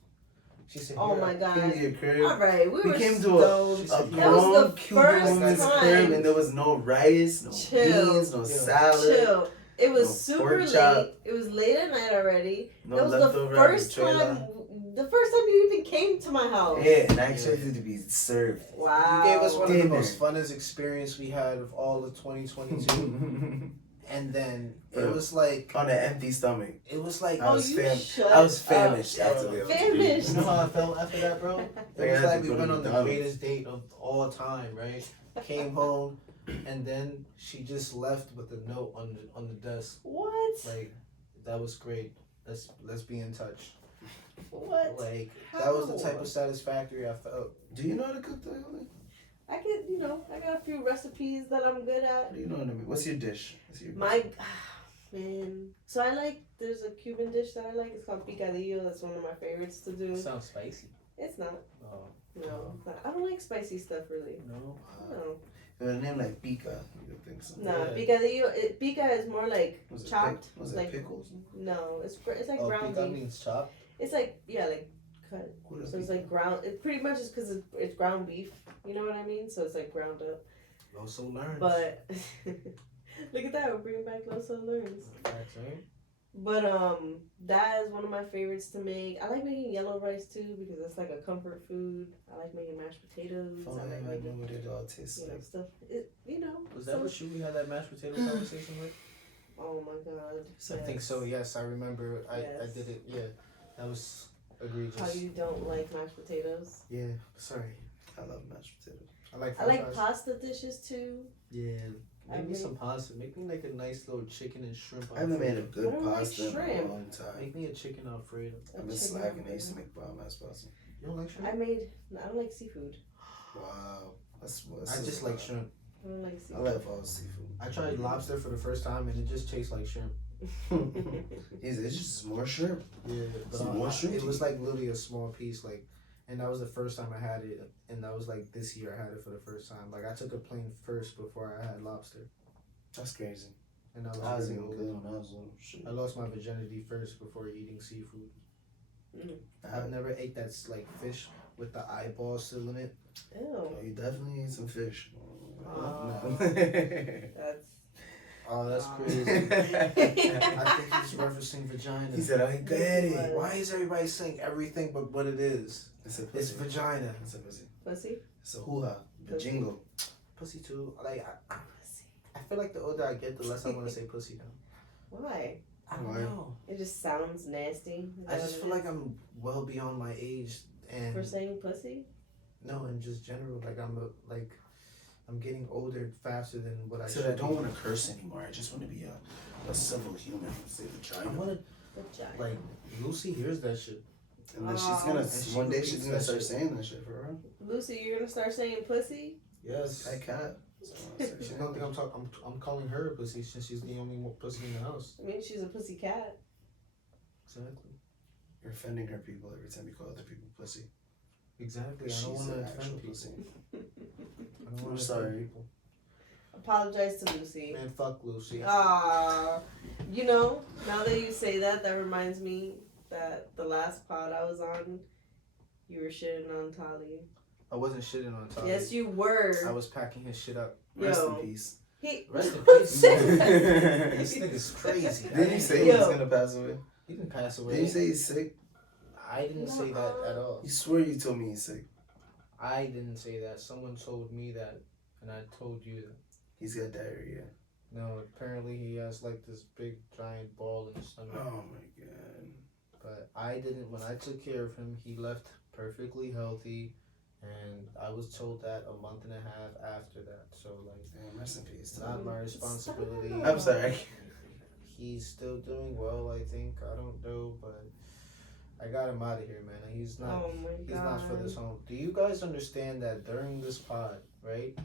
She said, Oh my god. Came to your crib. Alright, we were came to stoned. a That was grown the Cuban first woman's time. crib, and there was no rice, no Chill. beans, no salad, Chill. It was No super pork late. chop. It was late at night already. no That was the leftover first habichuela. time. The first time you even came to my house. Yeah, and I expected to be served. Wow. You gave us one of the Dinner. most funnest experience we had of all of 2022. And then it was like. On an empty stomach. It was like. I was shut I was up. famished after the Famished. You know how I felt after that, bro? It Like, I was had like to we go to went on the McDonald's. greatest date of all time, right? Came home, and then she just left with a note on the desk. What? Like, that was great. Let's be in touch. What? Like, How? that was the type of satisfactory I felt. Do you know how to cook the Yolli? I can, I got a few recipes that I'm good at. What do you know how to make? What's your dish? Man. So there's a Cuban dish that I like. It's called picadillo. That's one of my favorites to do. Sounds spicy. It's not. Oh. No. It's not. I don't like spicy stuff really. No. No. With a name like Pica, you would think so. Nah, Yeah. picadillo. Pica is more like Was it chopped. Was it like pickles? no, it's like Oh, ground pica beef. means chop. It's like like cut. What is So it's pica? like ground. It pretty much is because it's ground beef. You know what I mean? So it's like ground up. Also learns. But look at that, we're bringing back Loso Learns. That's right. But that is one of my favorites to make. I like making yellow rice too because it's like a comfort food. I like making mashed potatoes. Oh, I like I making know what it all tastes like. stuff. Was that what we had that mashed potato conversation with? Oh my god. I think so. Yes, I remember. I Yes. did it. Yeah, that was egregious. How you don't like mashed potatoes? Yeah. Sorry. I love mashed potatoes. I like. I like french fries. pasta dishes too. Yeah. I Make me really- some pasta. Make me like a nice little chicken and shrimp. I haven't made a Alfredo. good I don't like pasta in a shrimp. long time. Make me a chicken Alfredo. I've been slacking. I used to make bomb ass pasta. You don't like shrimp? I don't like seafood. Wow. That's I just like shrimp. I don't like I seafood. love all seafood. I tried lobster for the first time and it just tastes like shrimp. It's just more shrimp. Yeah, but Some more shrimp it to was eat. like literally a small piece, like, and that was the first time I had it, and that was like this year I had it for the first time. Like I took a plane first before I had lobster, That's crazy. and I was really even old. good when I was little. Shit. I lost my virginity first before eating seafood. I've never ate that's like fish with the eyeball still in it. Ew. Oh, you definitely ate some fish. Oh. No. That's. Oh, that's Wow. crazy. I think he's referencing vagina. He said, I get it. Why is everybody saying everything but what it is? It's a It's pussy. vagina. It's a pussy. Pussy? It's a hoo-ha. Pussy. Jingle. Pussy too. Like I feel like the older I get, the less I want to say pussy now. Why? I don't Why? know. It just sounds nasty. Is I that just what feel it like is? I'm well beyond my age, and For saying pussy? no, in just general, like I'm getting older faster than what I I should. said, I don't be. want to curse anymore. I just want to be a civil human. Say I vagina. want to Vagina. like Lucy hears that shit. And then she's Oh. gonna, And she one day repeats she's gonna that start shit. saying that shit for her. Lucy, you're gonna start saying pussy? Yes. I can't. She don't think I'm talking. I'm calling her a pussy since she's the only pussy in the house. I mean, she's a pussy cat. Exactly. You're offending her people every time you call other people pussy. Exactly. I She's don't want to an offend actual people. pussy. I don't I'm want to sorry. offend people. Apologize to Lucy. Man, fuck Lucy. Ah, you know, now that you say that, that reminds me that the last pod I was on, you were shitting on Tali. I wasn't shitting on Tommy. Yes, you were. I was packing his shit up. Rest Yo. in peace. Rest in peace. Didn't This nigga's crazy. you say he was gonna pass away? He didn't pass away. Did you say he's sick? I didn't say that at all. You swear you told me he's sick. I didn't say that. Someone told me that, and I told you that. He's got diarrhea. No, apparently he has like this big giant ball in his stomach. Oh my god. But I didn't. When I took care of him, he left perfectly healthy, and I was told that a month and a half after that. So like, Damn, rest in peace. it's not my responsibility. I'm sorry. He's still doing well, I think. I don't know, but I got him out of here, man. He's not. Oh my He's not for this home. Do you guys understand that during this pod, right?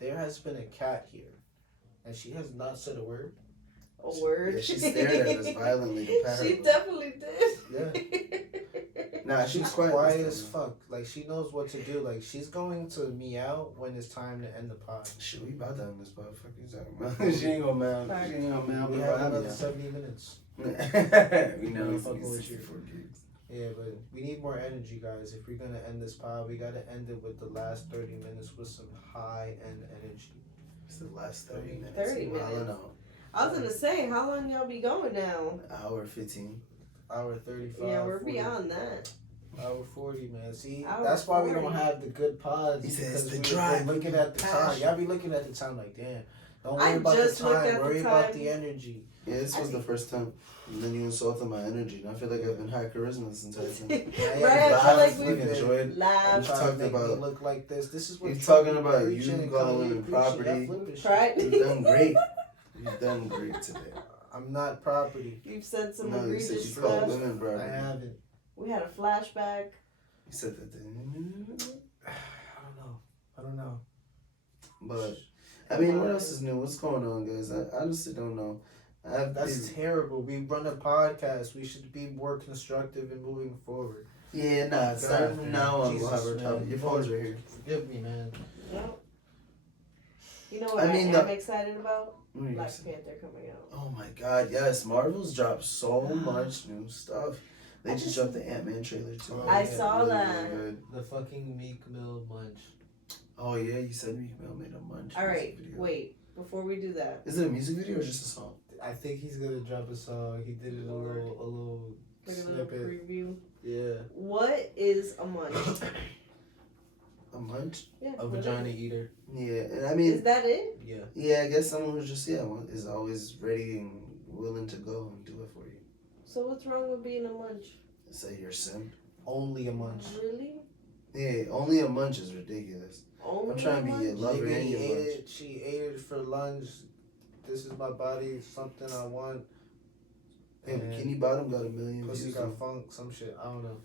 There has been a cat here, and she has not said a word. A word. Yeah, she stared at us violently to pat her. She definitely did. Yeah. Nah, She's she's quiet as this time. fuck. Like she knows what to do. Like she's going to meow when it's time to end the pod. Shit, we about to end this motherfucker. You talking about? She ain't gonna mail. She ain't gonna mail. We me have behind another me. 70 minutes. We know I'm it's fucking with you. 64 gigs. Yeah, but we need more energy, guys. If we're gonna end this pod, we gotta end it with the last 30 minutes with some high end energy. It's the last 30 minutes. 30 Well, minutes. no. I was gonna say, how long y'all be going now? Hour 15. Hour 35. Yeah, we're 40. beyond that. Hour 40, man. See, Hour that's why we 40. don't have the good pods. He says because the we're drive, looking at the time. passion. Y'all be looking at the time like, damn. Don't I worry about just the looked time. at the Worry about time. the energy. Yeah, this was the first time. And then you insulted my energy. And I feel like I've been high charisma this entire time. Right, I feel like we've we've enjoyed. You laughed. talked trying to make me about- look like this. This is what You're Trump talking about preaching you and going Kanye in preaching, property. that flipping shit. Right? You've done great. You've done great today. I'm not property. You've said some No, you said egregious you called stuff. women I property. haven't. We had a flashback. You said that. I don't know. But I mean, what else is new? What's going on, guys? I honestly don't know. That's terrible. We run a podcast. We should be more constructive and moving forward. Yeah, nah. Starting from now on, we'll have our Jesus, topic. man. Your phone's right here. Forgive me, man. Well, you know what I mean, am excited about? What are you Black saying? Panther coming out. Oh my God! Yes, Marvel's dropped so much new stuff. They just dropped the Ant-Man trailer too. Oh, I yeah. saw Really, that. really good. The fucking Meek Mill munch. Oh yeah, you said Meek Mill made a munch. All right, music video. wait. Before we do that, Is it a music video or just a song? I think he's gonna drop a song. He did it a little like a little snippet. preview. Yeah. What is a munch? A munch? Yeah, A what is vagina it? eater. Yeah, and I Is mean, that it? Yeah. yeah, I guess someone who's just is always ready and willing to go and do it for you. So what's wrong with being a munch? Say you're a simp. Only a munch. Really? Yeah, only a munch is ridiculous. Only I'm trying to a be a munch? lover Maybe and he your ate munch. it. She ate it for lunch. This is my body. Something I want. Hey, And Bikini Bottom got a million Pussy views. got Though. funk. Some shit. I don't know.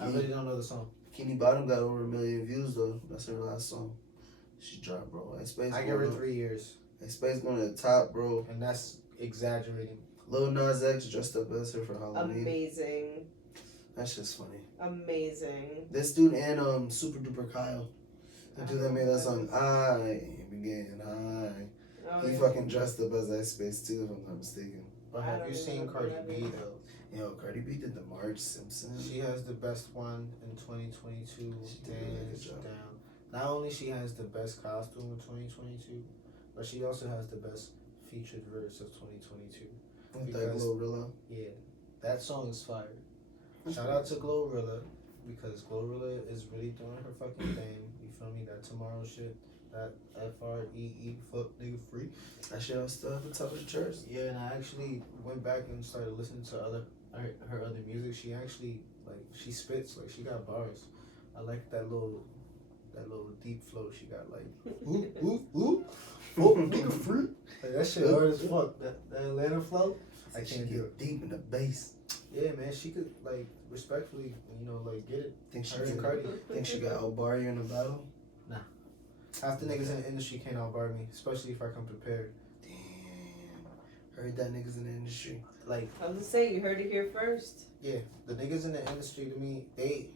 I Bikini, really don't know the song. Bikini Bottom got over 1 million views though. That's her last song. She dropped, bro. Space. I give her 3 years, Space going to the top, bro. and that's exaggerating. Lil Nas X dressed up as her for Halloween. Amazing. That's just funny. Amazing. This dude and Super Duper Kyle, the dude that made that Oh, song I Begin High. Oh, He yeah. fucking dressed up as that Space too, if I'm not mistaken. But I have don't you seen remember Cardi that B name. though? Yo, Cardi B did the Marge Simpson. She has the best one in 2022. She did a really good Hands job. down. Not only she has the best costume in 2022, but she also has the best featured verse of 2022. With that because- Glorilla. Yeah, that song is fire. Shout out to Glorilla because Glorilla is really doing her fucking thing. You feel me? That tomorrow shit. That FREE fuck nigga free. That shit was still at the top of the charts. Yeah, and I actually went back and started listening to her other music. She actually she spits she got bars. I like that little deep flow she got ooh ooh ooh oh nigga free. Like, that shit hard as fuck. That Atlanta flow. I She can't do it. get deep in the bass. Yeah, man, she could respectfully get it. Think she Her and can, Cardi. think she got outbar you in a battle? Half the niggas in the industry can't outbar me, especially if I come prepared. Damn. Heard that niggas in the industry. Like, I was gonna say, you heard it here first. yeah, the niggas in the industry to me, they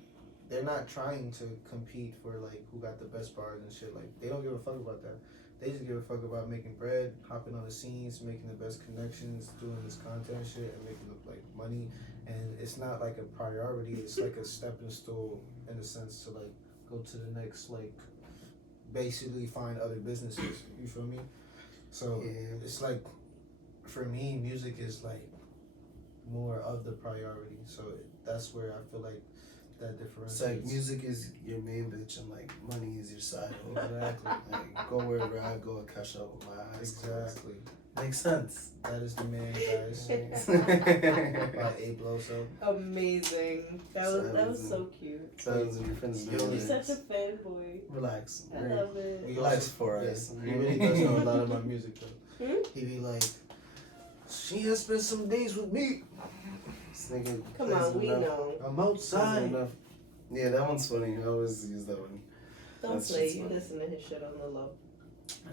they're not trying to compete for like who got the best bars and shit. Like they don't give a fuck about that. They just give a fuck about making bread, hopping on the scenes, making the best connections, doing this content shit, and making like money. And it's not like a priority. It's like a stepping stool in a sense to like go to the next like basically find other businesses. You feel me? So it's like for me, music is like more of the priority. So that's where I feel like that differentiates. It's like music is your main bitch and like money is your side. Exactly. Like go wherever I go, I cash out with my eyes closed. Exactly. Makes sense. That is the man, guys. By Ape Loso. Amazing. That was so cute. Sounds of your friends. Yolli. You're such a fanboy. Relax. I love it. Relax for us. He really does know a lot about music though. Hmm? He be like, she has spent some days with me. This nigga Come plays on, we enough. know. I'm Plays outside. enough. Yeah, that one's funny. I always use that one. Don't That's play. just You funny. listen to his shit on the low.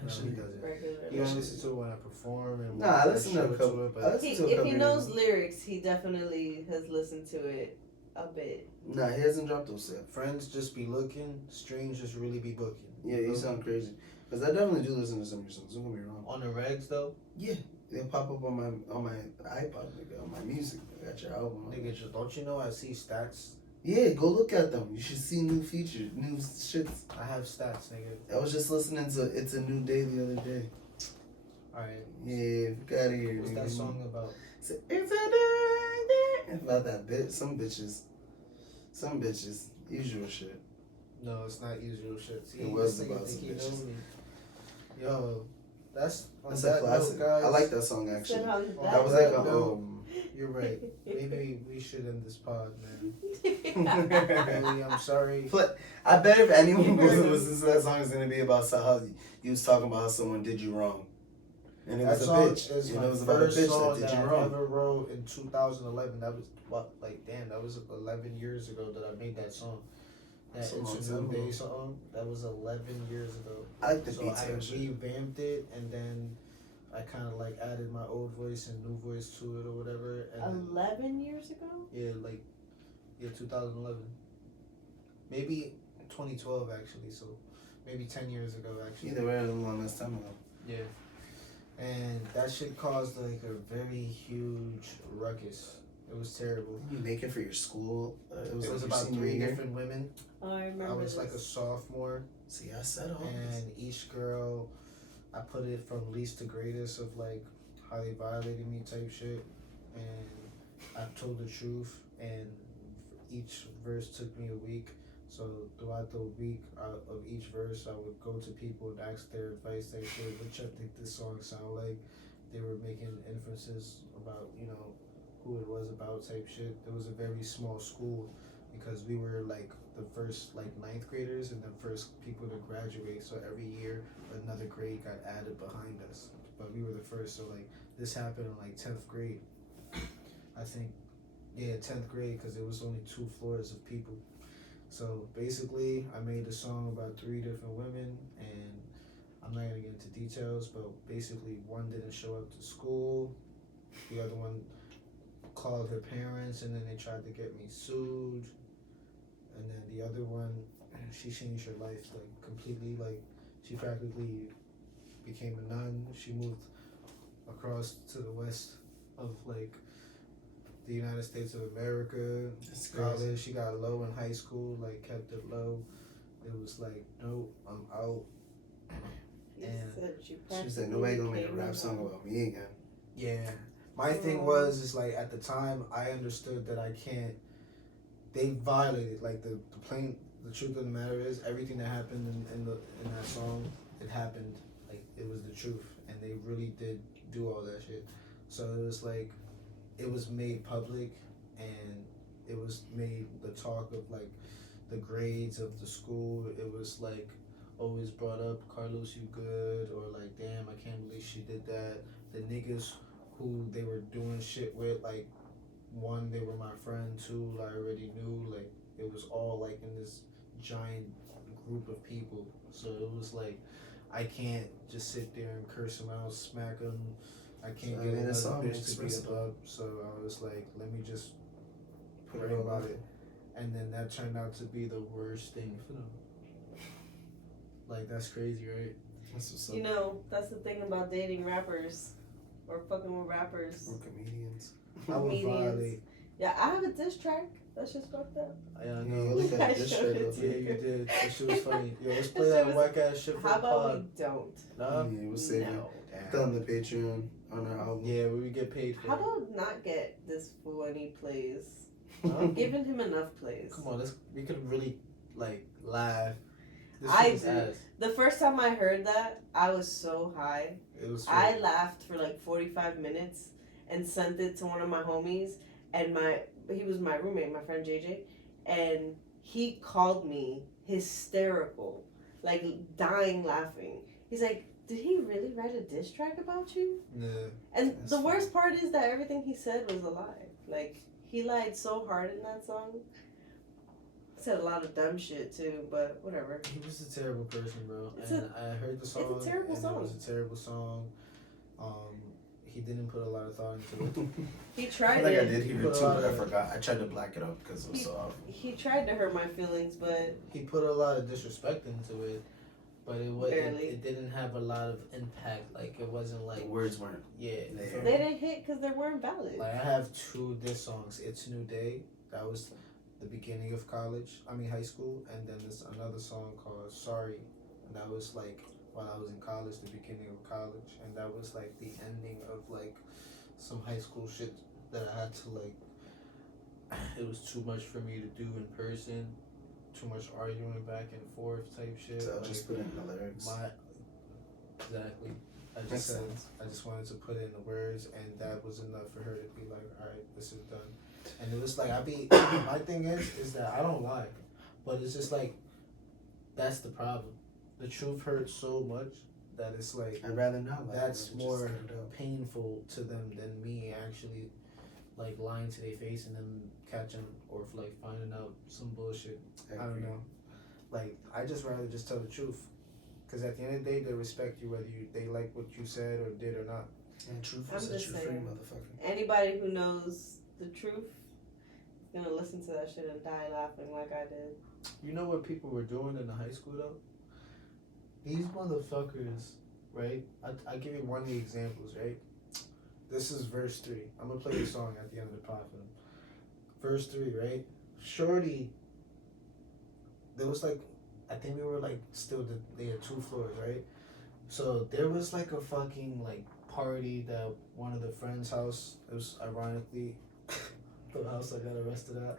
Actually, he doesn't. Regular. He only listens to it when I perform and Nah, I when listen to a show couple- it, but I listen to a If couple he knows years. lyrics, he definitely has listened to it a bit. Nah, he hasn't dropped those yet. friends just be looking, strangers really be booking. Yeah, you sound crazy. Because I definitely do listen to some of your songs. Don't get me wrong. On the regs though, Yeah, they'll pop up on my iPod, nigga, on my music. I got your album. On nigga, just don't you know I see stats? Yeah, go look at them. You should see new features, new shits. I have stats, nigga. I was just listening to It's a New Day the other day. Alright. Yeah, get out of here. What's nigga. that song about? It's a new day. About that bitch. Some bitches. Some bitches. Usual shit. No, it's not usual shit. See, It was this nigga about think some he knows bitches. me. Yo, that's on That's a that classic. note, guys. I like that song Said actually. on That was like a No. You're right. Maybe we should end this pod, man. Really, I'm sorry. I bet if anyone goes and listens to that song, it's gonna be about how you was talking about how someone did you wrong, and it That was a song bitch. is You my know, it was about a first bitch song that that did you I wrong. ever wrote in 2011. That was what, like, damn, that was 11 years ago that I made that song. That That's a long It's a time New ago. Day song. That was 11 years ago. I like the So beats I of that shit. revamped it, and then I kind of like added my old voice and new voice to it or whatever. And then, 11 years ago? yeah, like, yeah, 2011. Maybe 2012 actually. So maybe 10 years ago actually. Either way, it was a long ass time ago. Yeah. And that shit caused like a very huge ruckus. It was terrible. You make it for your school. It was, It was like about your senior 3 year. different women. Oh, I remember I was this. like a sophomore, See, I said all this. and each girl, I put it from least to greatest of like how they violated me type shit, and I told the truth. And each verse took me a week. So throughout the week of each verse, I would go to people and ask their advice. They said, "What you think this song sound like?" They were making inferences about who it was about type shit. It was a very small school because we were like the first like ninth graders and the first people to graduate. So every year another grade got added behind us, but we were the first. So like this happened in like 10th grade, I think. Yeah, 10th grade because it was only 2 floors of people. So basically, I made a song about 3 different women, and I'm not gonna get into details, but basically one didn't show up to school, the other one called her parents, and then they tried to get me sued, and then the other one, she changed her life like completely. Like she practically became a nun. She moved across to the west of like the United States of America. That's College. crazy. She got low in high school, like kept it low. It was like, nope, I'm out. He And said you She was like, nobody gonna make a practically rap song came about me again. Yeah. My thing was is like at the time I understood that I can't. They violated like the plain. The truth of the matter is everything that happened in that song, it happened. Like it was the truth, and they really did do all that shit. So it was like, it was made public, and it was made the talk of like the grades of the school. It was like always brought up, Carlos, you good, or like, damn, I can't believe she did that. The niggas who they were doing shit with, like, one, they were my friend, two, I already knew, like, it was all like in this giant group of people. So it was like, I can't just sit there and curse them out, smack them. I can't So I get made a another song, bitch to beat express it. up. So I was like, let me just Put pray it all about out it. and then that turned out to be the worst thing for them. Like, that's crazy, right? That's what's up. You know, that's the thing about dating rappers or fucking with rappers. Or comedians. I would Comedians. violate. Yeah, I have a diss track. That's just fucked up. I Yeah, know. you only got I this showed straight it up. to Yeah, you did. That shit was funny. Yo, let's play That that shit whack ass shit for How the about pod. we don't? Nah? Yeah, we'll save it. No. Put that on the Patreon on our album. Yeah, where we get paid for How it. about not get this fool any plays? Huh? I'm giving him enough plays. Come on, we could really, like, laugh. This I shit was do. ass. The first time I heard that, I was so high. It was I laughed for like 45 minutes and sent it to one of my homies, and he was my roommate, my friend JJ, and he called me hysterical, like dying laughing. He's like, "Did he really write a diss track about you?" Yeah. And That's the worst part is that everything he said was a lie. Like, he lied so hard in that song. Said a lot of dumb shit too, but whatever. He was a terrible person, bro. It's And I heard the song. it's a terrible and song. It was a terrible song. He didn't put a lot of thought into it. He I tried feel like I it. did hear it too, but I forgot. I tried to black it up because it was so awful. He tried to hurt my feelings, but He put a lot of disrespect into it, but Barely. it didn't have a lot of impact. Like, it wasn't The like, words weren't. yeah. They- for they me. didn't hit because they weren't valid. Like, I have two diss songs. It's New Day. That was the beginning of high school. And then there's another song called Sorry. And that was like while I was in college, the beginning of college. And that was like the ending of like some high school shit that I had to like, it was too much for me to do in person. Too much arguing back and forth type shit. So I'll like, just put it in the lyrics. Exactly. I Makes just said sense. I just wanted to put it in the words, and that was enough for her to be like, all right, this is done. And it was like my thing is that I don't lie, but it's just like that's the problem. The truth hurts so much that it's like I'd rather not lie. that's just more get it out. painful to them than me actually like lying to their face and then catching or like finding out some bullshit. I don't agree. know. Like, I just rather just tell the truth. Because at the end of the day, they respect you whether they like what you said or did or not. And truth I'm will set just you free, saying. motherfucker. Anybody who knows the truth is gonna listen to that shit and die laughing like I did. You know what people were doing in the high school, though? These motherfuckers, right? I give you one of the examples, right? This is verse 3. I'm going to play the song at the end of the pod for them. Verse 3, right? Shorty, there was like, I think we were like still, they had 2 floors, right? So there was like a fucking like party that one of the friends' house, it was ironically the house I got arrested at.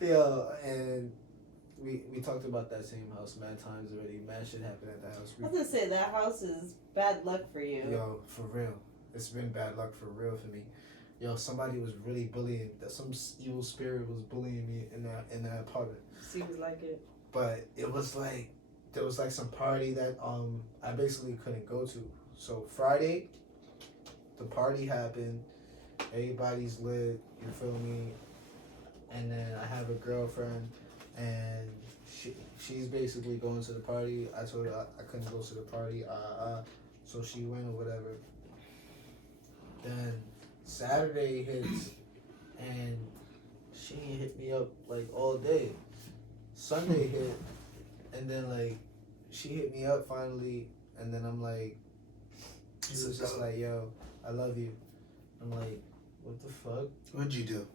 Yo, and we talked about that same house mad times already. Mad shit happened at that house. I was gonna say that house is bad luck for you. Yo, for real. It's been bad luck for real for me. Yo, somebody was really bullying. Some evil spirit was bullying me in that apartment. Seems like it. But it was like there was like some party that I basically couldn't go to. So Friday, the party happened. Everybody's lit. You feel me? And then I have a girlfriend, and she's basically going to the party. I told her I couldn't go to the party. So she went or whatever. Then Saturday hits, and she ain't hit me up like all day. Sunday hit, and then like she hit me up finally, and then I'm like, she was just like, yo, I love you. I'm like, what the fuck? What'd you do?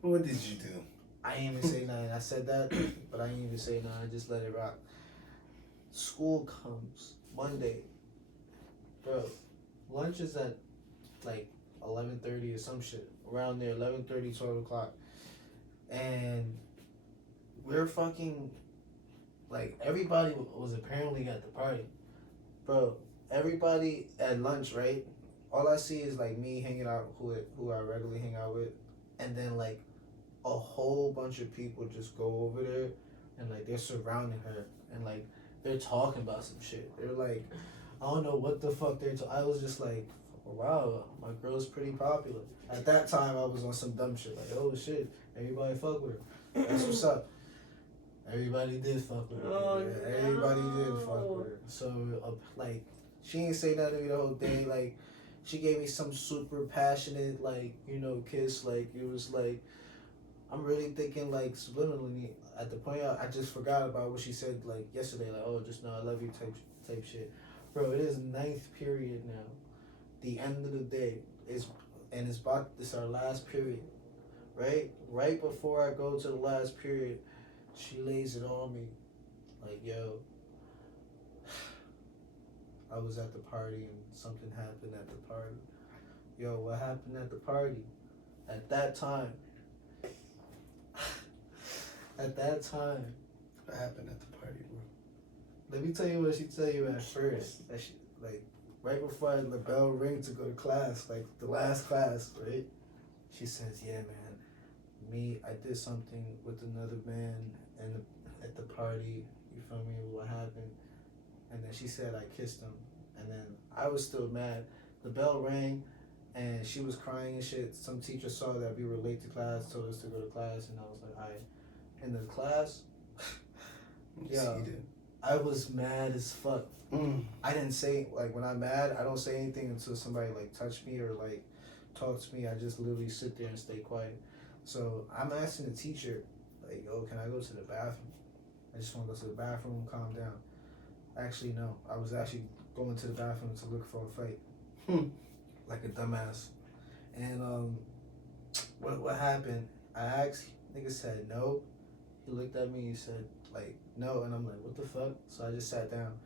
What did you do? I ain't even say nothing. I said that, but I ain't even say nothing. I just let it rock. School comes Monday, bro. Lunch is at like 11:30 or some shit around there. 11:30, 12 o'clock, and we're fucking like everybody was apparently at the party, bro. Everybody at lunch, right? All I see is like me hanging out who I regularly hang out with, and then like a whole bunch of people just go over there and like they're surrounding her and like they're talking about some shit. They're like, I don't know what the fuck they're I was just like, wow, my girl's pretty popular. At that time I was on some dumb shit like, oh shit, everybody fuck with her. That's what's up. Everybody did fuck with her. Oh, Yeah, everybody did fuck no. with her. So like she ain't say nothing to me the whole day. Like she gave me some super passionate, like, you know, kiss. Like, it was like, I'm really thinking, like, subliminally, at the point I just forgot about what she said, like, yesterday. Like, oh, just know I love you type shit. Bro, it is ninth period now. The end of the day. It's our last period. Right? Right before I go to the last period, she lays it on me. Like, yo, I was at the party and something happened at the party. Yo, what happened at the party? At that time. At that time. What happened at the party, bro? Let me tell you what she tell you at first. That she, like, right before the bell ring to go to class, like the last class, right? She says, yeah, man, I did something with another man and at the party, you feel me, what happened? And then she said I kissed him. And then I was still mad. The bell rang and she was crying and shit. Some teacher saw that we were late to class, told us to go to class, and I was like, alright. In the class, yeah, I was mad as fuck. I didn't say, like, when I'm mad, I don't say anything until somebody, like, touch me or, like, talk to me. I just literally sit there and stay quiet. So I'm asking the teacher, like, yo, can I go to the bathroom? I just want to go to the bathroom and calm down. Actually, no. I was actually going to the bathroom to look for a fight. Like a dumbass. And what happened? I asked, nigga said no. He looked at me, he said, like, no, and I'm like, what the fuck? So I just sat down.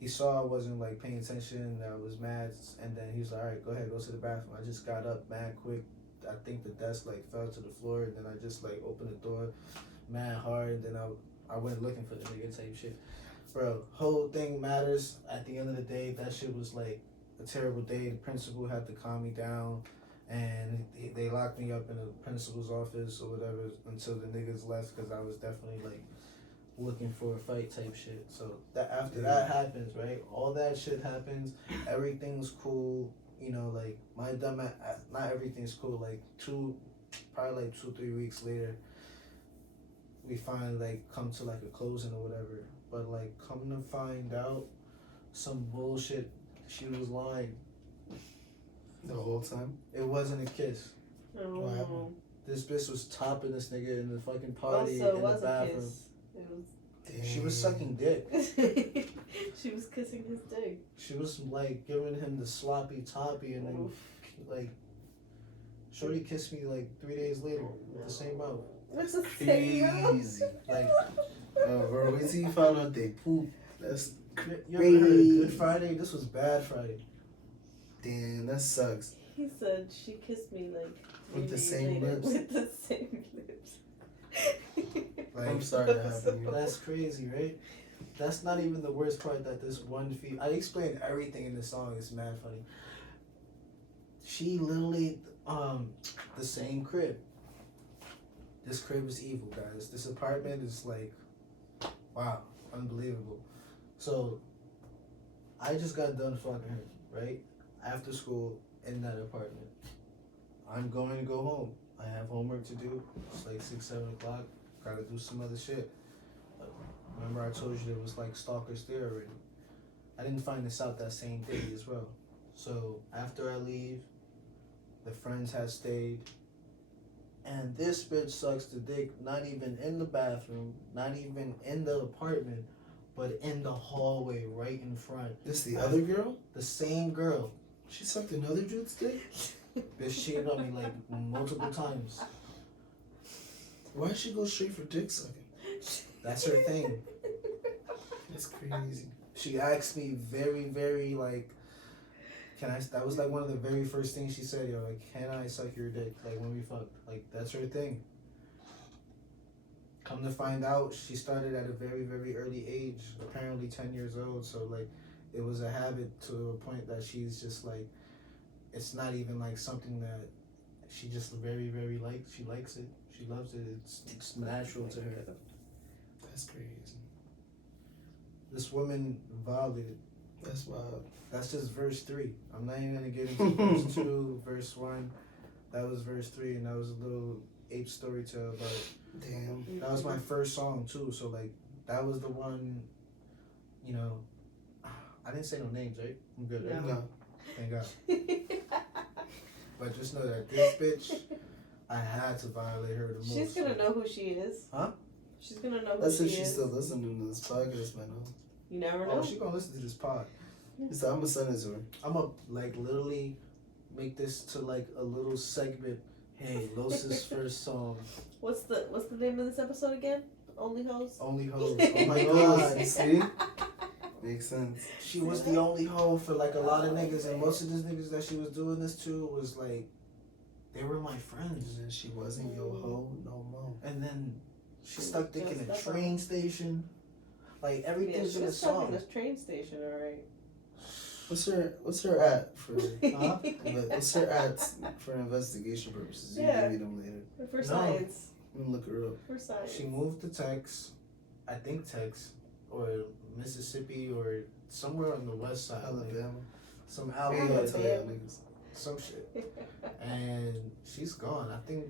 He saw I wasn't, like, paying attention, that I was mad, and then he was like, alright, go ahead, go to the bathroom. I just got up mad quick. I think the desk, like, fell to the floor, and then I just, like, opened the door mad hard, and then I went looking for the nigga type shit. Bro, whole thing matters. At the end of the day, that shit was, like, a terrible day. The principal had to calm me down. And they locked me up in the principal's office or whatever until the niggas left, because I was definitely, like, looking for a fight type shit. So that after that happens, right? All that shit happens. Everything's cool. You know, like, my dumb ass, not everything's cool. Like, probably like 2-3 weeks later, we finally, like, come to, like, a closing or whatever. But, like, come to find out, some bullshit, she was lying. The whole time? It wasn't a kiss. Oh. What happened? This bitch was topping this nigga in the fucking party Also, in the bathroom. It was. Damn. She was sucking dick. She was kissing his dick. She was, like, giving him the sloppy toppy, and then, like, shorty kissed me, like, 3 days later with the same mouth. That's crazy. Like, bro, wait till you found out they poop. That's you ever heard of Good Friday? This was Bad Friday. damn, that sucks. He said she kissed me, like, With the same lips. With the same lips. Like, I'm sorry that happened to you. That's crazy, right? That's not even the worst part, that this one I explained everything in the song. It's mad funny. She literally, the same crib. This crib is evil, guys. This apartment is, like, wow, unbelievable. So, I just got done fucking her, right? After school, in that apartment. I'm going to go home. I have homework to do. It's like 6-7 o'clock. Gotta do some other shit. Remember I told you there was, like, stalkers there already. I didn't find this out that same day as well. So after I leave, the friends had stayed, and this bitch sucks the dick not even in the bathroom, not even in the apartment, but in the hallway right in front. This the other girl? The same girl. She sucked another dude's dick? Bitch cheated on me, like, multiple times. Why'd she go straight for dick sucking? That's her thing. That's crazy. She asked me very, very, like, that was, like, one of the very first things she said, yo, like, can I suck your dick, like, when we fucked? Like, that's her thing. Come to find out, she started at a very, very early age, apparently 10 years old, so, like, it was a habit to a point that she's just, like, it's not even, like, something that she just very, very likes. She likes it. She loves it. It's natural to her. That's crazy. This woman violated. That's wild. That's just verse 3. I'm not even gonna get into verse 2, verse 1. That was verse 3, and that was a little Ape story tale about it. Damn. That was my first song too, so, like, that was the one, you know, I didn't say no names, right? I'm good, right? No. Thank God. But just know that this bitch, I had to violate her the most. She's gonna know who she is. Huh? She's gonna know who That's she if she's is. still listening to this podcast, man. You never know. Oh, she gonna listen to this pod. So I'm gonna send it to her. I'm gonna like literally make this to like a little segment. Hey, Los's first song. What's the name of this episode again? Only hoes. Only hoes. Oh my god. See? Makes sense. She was the only hoe for like a lot of niggas, and most of these niggas that she was doing this to was like, they were my friends. And then she wasn't your hoe no more. And then she stuck dick in a train station. Like everything's in a She's stuck song. in this train station, alright. What's her at for? Huh? What's her at for investigation purposes? You Yeah. give me them later. For science. I'm gonna look her up. For science. She moved to Texas, I think Texas, or Mississippi, or somewhere on the west side. Like, Alabama. some Yeah, Alabama, I'll tell y'all niggas. some shit. And she's gone. I think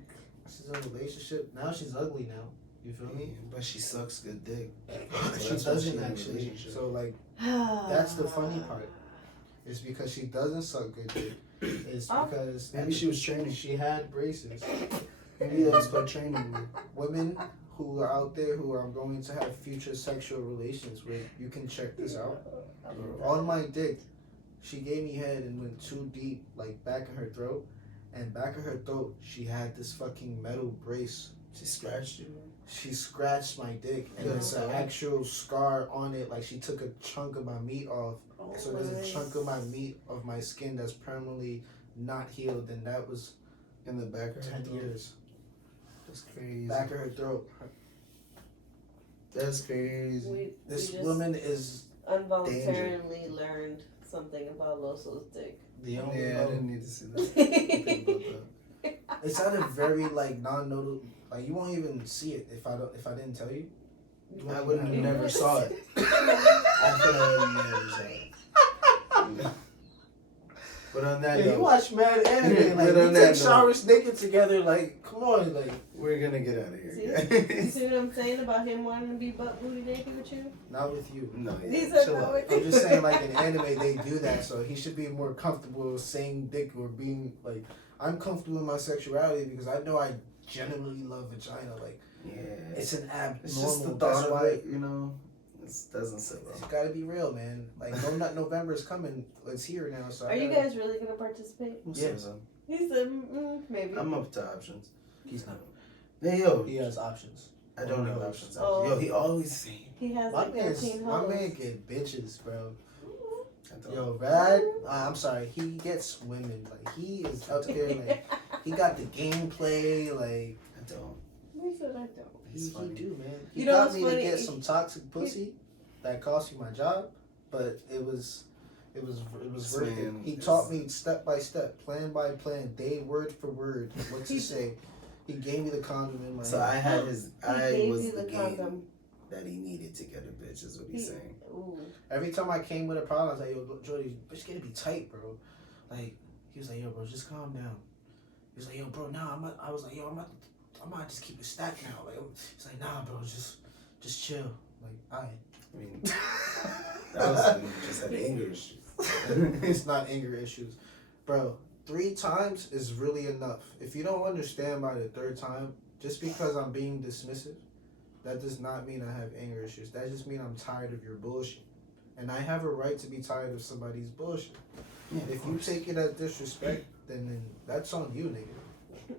she's in a relationship. Now she's ugly now. You feel me? But she sucks good dick. She that's why doesn't in a actually. relationship. So like that's the funny part. It's because she doesn't suck good dick. It's because Maybe she was training. she had braces. Maybe that was called training. Women who are out there who I'm going to have future sexual relations with, you can check this out. On my dick, she gave me head and went too deep, like back of her throat. And back of her throat, she had this fucking metal brace. She scratched you. She scratched my dick, and Yeah. there's an actual scar on it. Like she took a chunk of my meat off. Oh, So there's a nice. chunk of my meat of my skin that's permanently not healed, and that was In the back of her 10 throat. years. That's crazy. Back of her throat. That's crazy. We This just woman is involuntarily learned something about Loso's dick. the only Yeah, I hoe. didn't need to see that. Think about that. It sounded very like non-notable. Like you won't even see it if I didn't tell you. You I won't would have even know. never saw it. I could have never saw it. But on that Yeah, you note, watch mad anime. Like But we on take that note- showers naked together. Like come on, like we're gonna get out of See? here, You guys. see what I'm saying about him wanting to be butt booty naked with you? not with you. No, He yeah, said chill no. out. I'm just saying, like in anime, they do that, so he should be more comfortable saying dick or being like. I'm comfortable in my sexuality because I know I genuinely love vagina. Like Yeah, it's an abnormal. it's just the That's thought of why it, you know. It doesn't sit well. it's gotta be real, man. Like November is coming. It's here now. So Are you guys really gonna participate? We'll Yeah. see some. He said, maybe. I'm up to options. He's not. Hey yo, He has options. I don't have knows? options. Oh. Yo, he always saying. He has My like man, 13 my hoes. man get bitches, bro. I don't. Yo, Rad. I'm sorry. He gets women. Like he is up there. Like he got the gameplay. Like I don't. He said, I don't. It's he funny. do, man. He You know got what's me funny? to get some toxic pussy that cost me my job, but it was This worth it. man He is- taught me step by step, plan by plan, day word for word what to say. He gave me the condom in my So hand. I had his. He I gave was you the the game condom. that he needed to get a bitch. Is what he's saying. Ooh. Every time I came with a problem, I was like, yo, Jordy, bitch, gotta be tight, bro. Like, he was like, yo, bro, just calm down. He was like, yo, bro, nah, I was like, yo, I might just keep it stacked now. Like, he's like, nah, bro, just chill. Like, alright. I mean, that was when he just had anger issues. It's not anger issues. Bro, 3 times is really enough. If you don't understand by the 3rd time, just because I'm being dismissive, that does not mean I have anger issues. That just means I'm tired of your bullshit. And I have a right to be tired of somebody's bullshit. Yeah, If you take it as disrespect, then that's on you, nigga.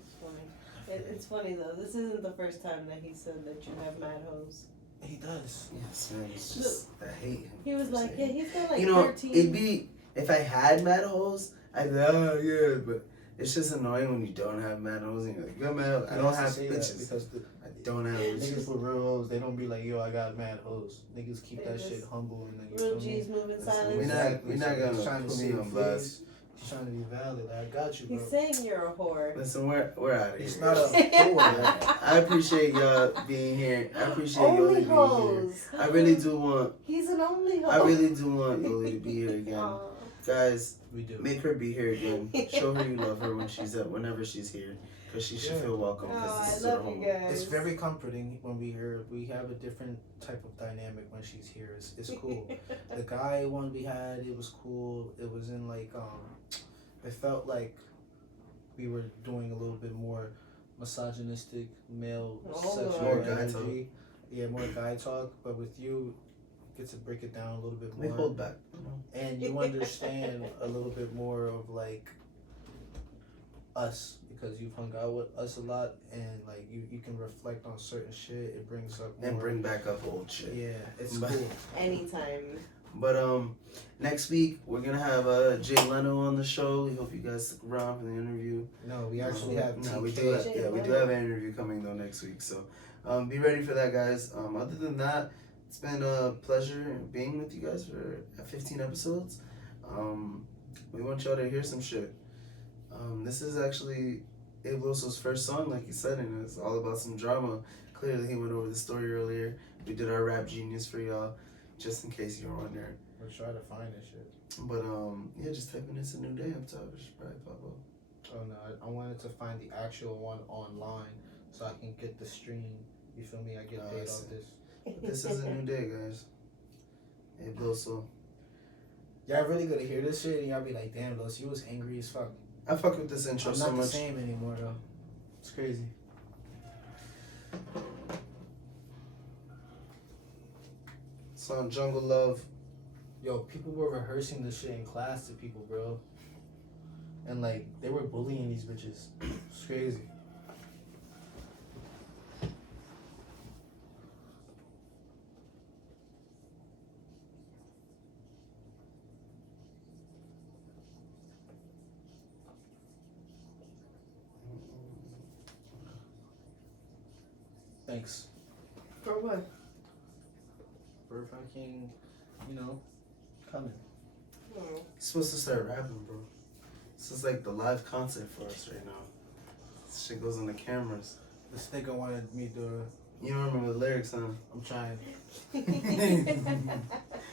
It's funny. It's funny though. This isn't the first time that he said that you have mad hoes. He does. Yes, man. It's just I hate him. He was for like, yeah, saying he's got like you know, 13. it'd be if I had mad hoes, I'd be like, oh yeah, but it's just annoying when you don't have mad hoes and you're like, you're mad. I He don't has to have say that bitches. because I don't have niggas bitches. with real hoes, they don't be like, yo, I got mad hoes. Niggas keep They that just- shit humble and then you Real feel me? G's moving Listen, silence. we're not He's gonna trying to put me save on face. blast. He's trying to be valid. Like, I got you, bro. He's saying you're a whore. Listen, we're out of here. He's not a whore. I appreciate y'all being here. I appreciate Yolli Only being here. hoes. I really do want. He's an only hoe. I really do want Yolli to be here again, Aw. guys. We do. Make her be here again. Show her you love her whenever she's here. because she should Yeah. feel welcome. Because Oh, this I is her love you home. guys. It's very comforting when we have a different type of dynamic when she's here. It's cool. The guy one we had, it was cool. It was in like it felt like we were doing a little bit more misogynistic male Oh, sexual More guy energy. Yeah, more guy talk. But with you, get to break it down a little bit We more, hold back. and you understand a little bit more of like us because you've hung out with us a lot, and like you can reflect on certain shit. It brings up more. And bring back up old shit. Yeah, it's But- Mm-hmm. cool. Anytime. But next week we're gonna have Jay Leno on the show. We hope you guys stick around for the interview. No, we actually have No, we TK. do have, Jay yeah, we do Leno. have an interview coming though next week. So be ready for that, guys. Other than that, it's been a pleasure being with you guys for 15 episodes. We want y'all to hear some shit. This is actually Abe Losso's first song, like he said, and it's all about some drama. Clearly, he went over the story earlier. We did our rap genius for y'all, just in case you were wondering. We'll try to find this shit. But yeah, just type in "It's a New Day" up top. It should probably pop up. Oh no, I wanted to find the actual one online so I can get the stream. You feel me? I get Oh, I paid off see. this. But this is a new day, guys. Abe Losso. Y'all really gonna hear this shit and y'all be like, damn, Los, you was angry as fuck. I fuck with this intro I'm so not the much. same anymore though. It's crazy. Song Jungle Love. Yo, people were rehearsing this shit in class to people, bro. And like they were bullying these bitches. It's crazy. Thanks For what? for fucking, coming. Oh. You're supposed to start rapping, bro. This is like the live concert for us right now. This shit goes on the cameras. This nigga wanted me to. You don't remember the lyrics, huh? I'm trying.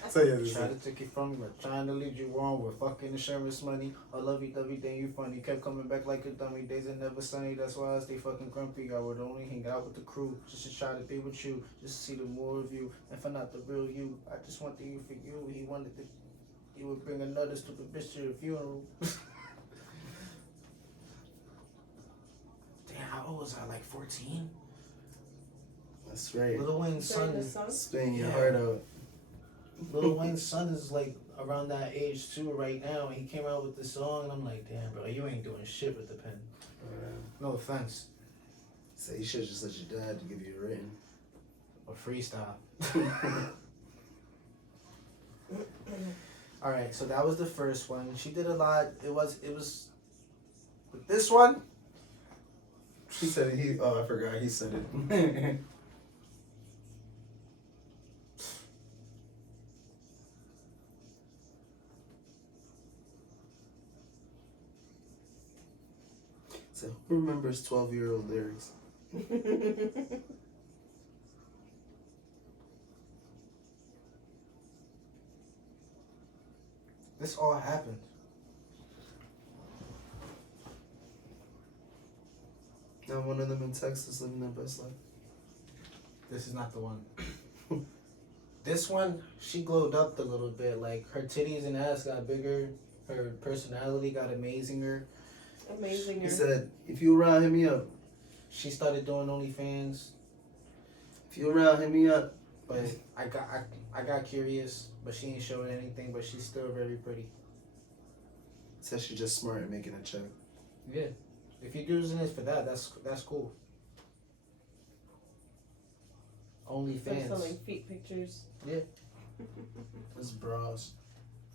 So yeah, this Try to is take it from you, but trying to lead you wrong with fucking insurance money. I love you, then you funny. Kept coming back like a dummy. Days are never sunny. That's why I stay fucking grumpy. I would only hang out with the crew just to try to be with you, just to see the more of you. And for not the real you, I just want the you for you. He wanted to. He would bring another stupid bitch to the funeral. Damn, how old was I? Like 14? that's right. Lil Wayne's son During the is. song? Spin your Yeah. heart out. Lil Wayne's son is like around that age too right now, and he came out with this song, and I'm like, damn, bro, you ain't doing shit with the pen. No offense. So you should just let your dad give you a written. Or freestyle. All right, so that was the first one. She did a lot. It was. But this one, He said he. Oh, I forgot. He said it. So who remembers 12-year-old lyrics? this all happened. Now one of them in Texas living their best life. This is not the one. This one, she glowed up a little bit. Like her titties and ass got bigger. Her personality got amazinger. Amazing. He said, "If you around, hit me up. She started doing OnlyFans, If you around, hit me up." but I got curious, but she ain't showing anything. But she's still very pretty. Said she's just smart at making a check. Yeah, if you're using it for that, that's cool. They're OnlyFans. selling feet pictures. It's bras.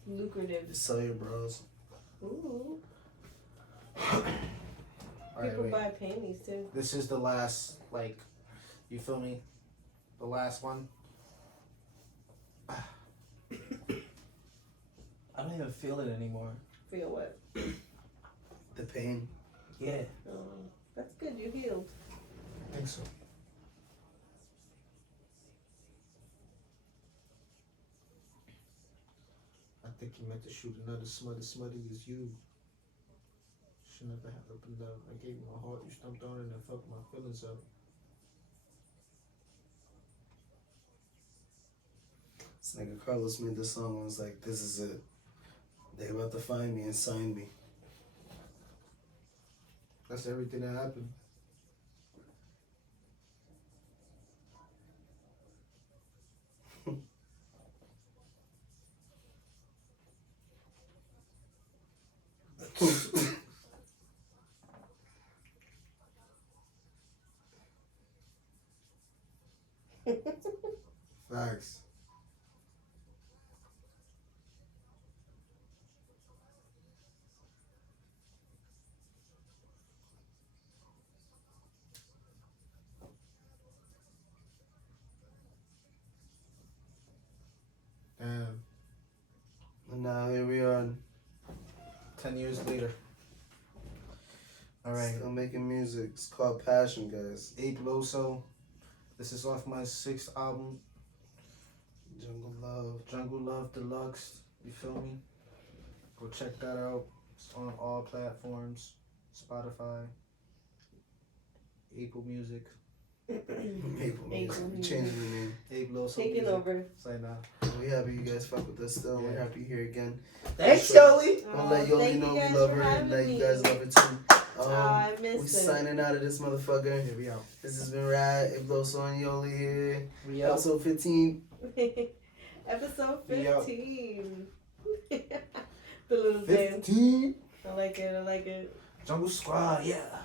Lucrative. Just sell your bras. Ooh. All right, People wait. buy panties too. This is the last, like, you feel me? The last one. I don't even feel it anymore. Feel what? The pain. Yeah, Oh, that's good. You healed. I think so. I think you meant to shoot another smutty is you. should never have opened up. I gave you my heart, you stumped on it and fucked my feelings up. This nigga Carlos made this song and was like, this is it. They about to find me and sign me. That's everything that happened. Facts. Damn. And now here we are, 10 years later. Alright. still making music. It's called Passion, guys. Ape Loso. This is off my 6th album, Jungle Love Deluxe. You feel me? Go check that out. It's on all platforms. Spotify, Apple Music. Maple Music. We changing the name. Ape Loso Taking Music. over. Say now. We happy you guys fuck with us still. We're Yeah. happy here again. Thanks, Sure. Yolli. I'll let Yolli thank know you we guys love for her and having that you me. guys love her too. I We missed it. signing out of this motherfucker. Here we out. This has been Rad, Ibloso and Yolli here. We out. Episode 15. Episode We out. 15. The little dance. 15. I like it. I like it. Jungle Squad, yeah.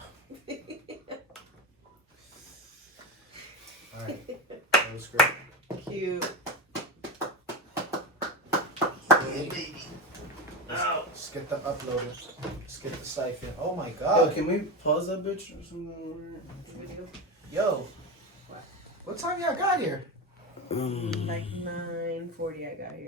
Alright. That was great. Cute. Yeah, baby. Let's get the uploader. Let's get the siphon. Oh my Yo, god. can we pause that bitch or something? Video. Yo. What? What time y'all got here? Like 9:40 I got here.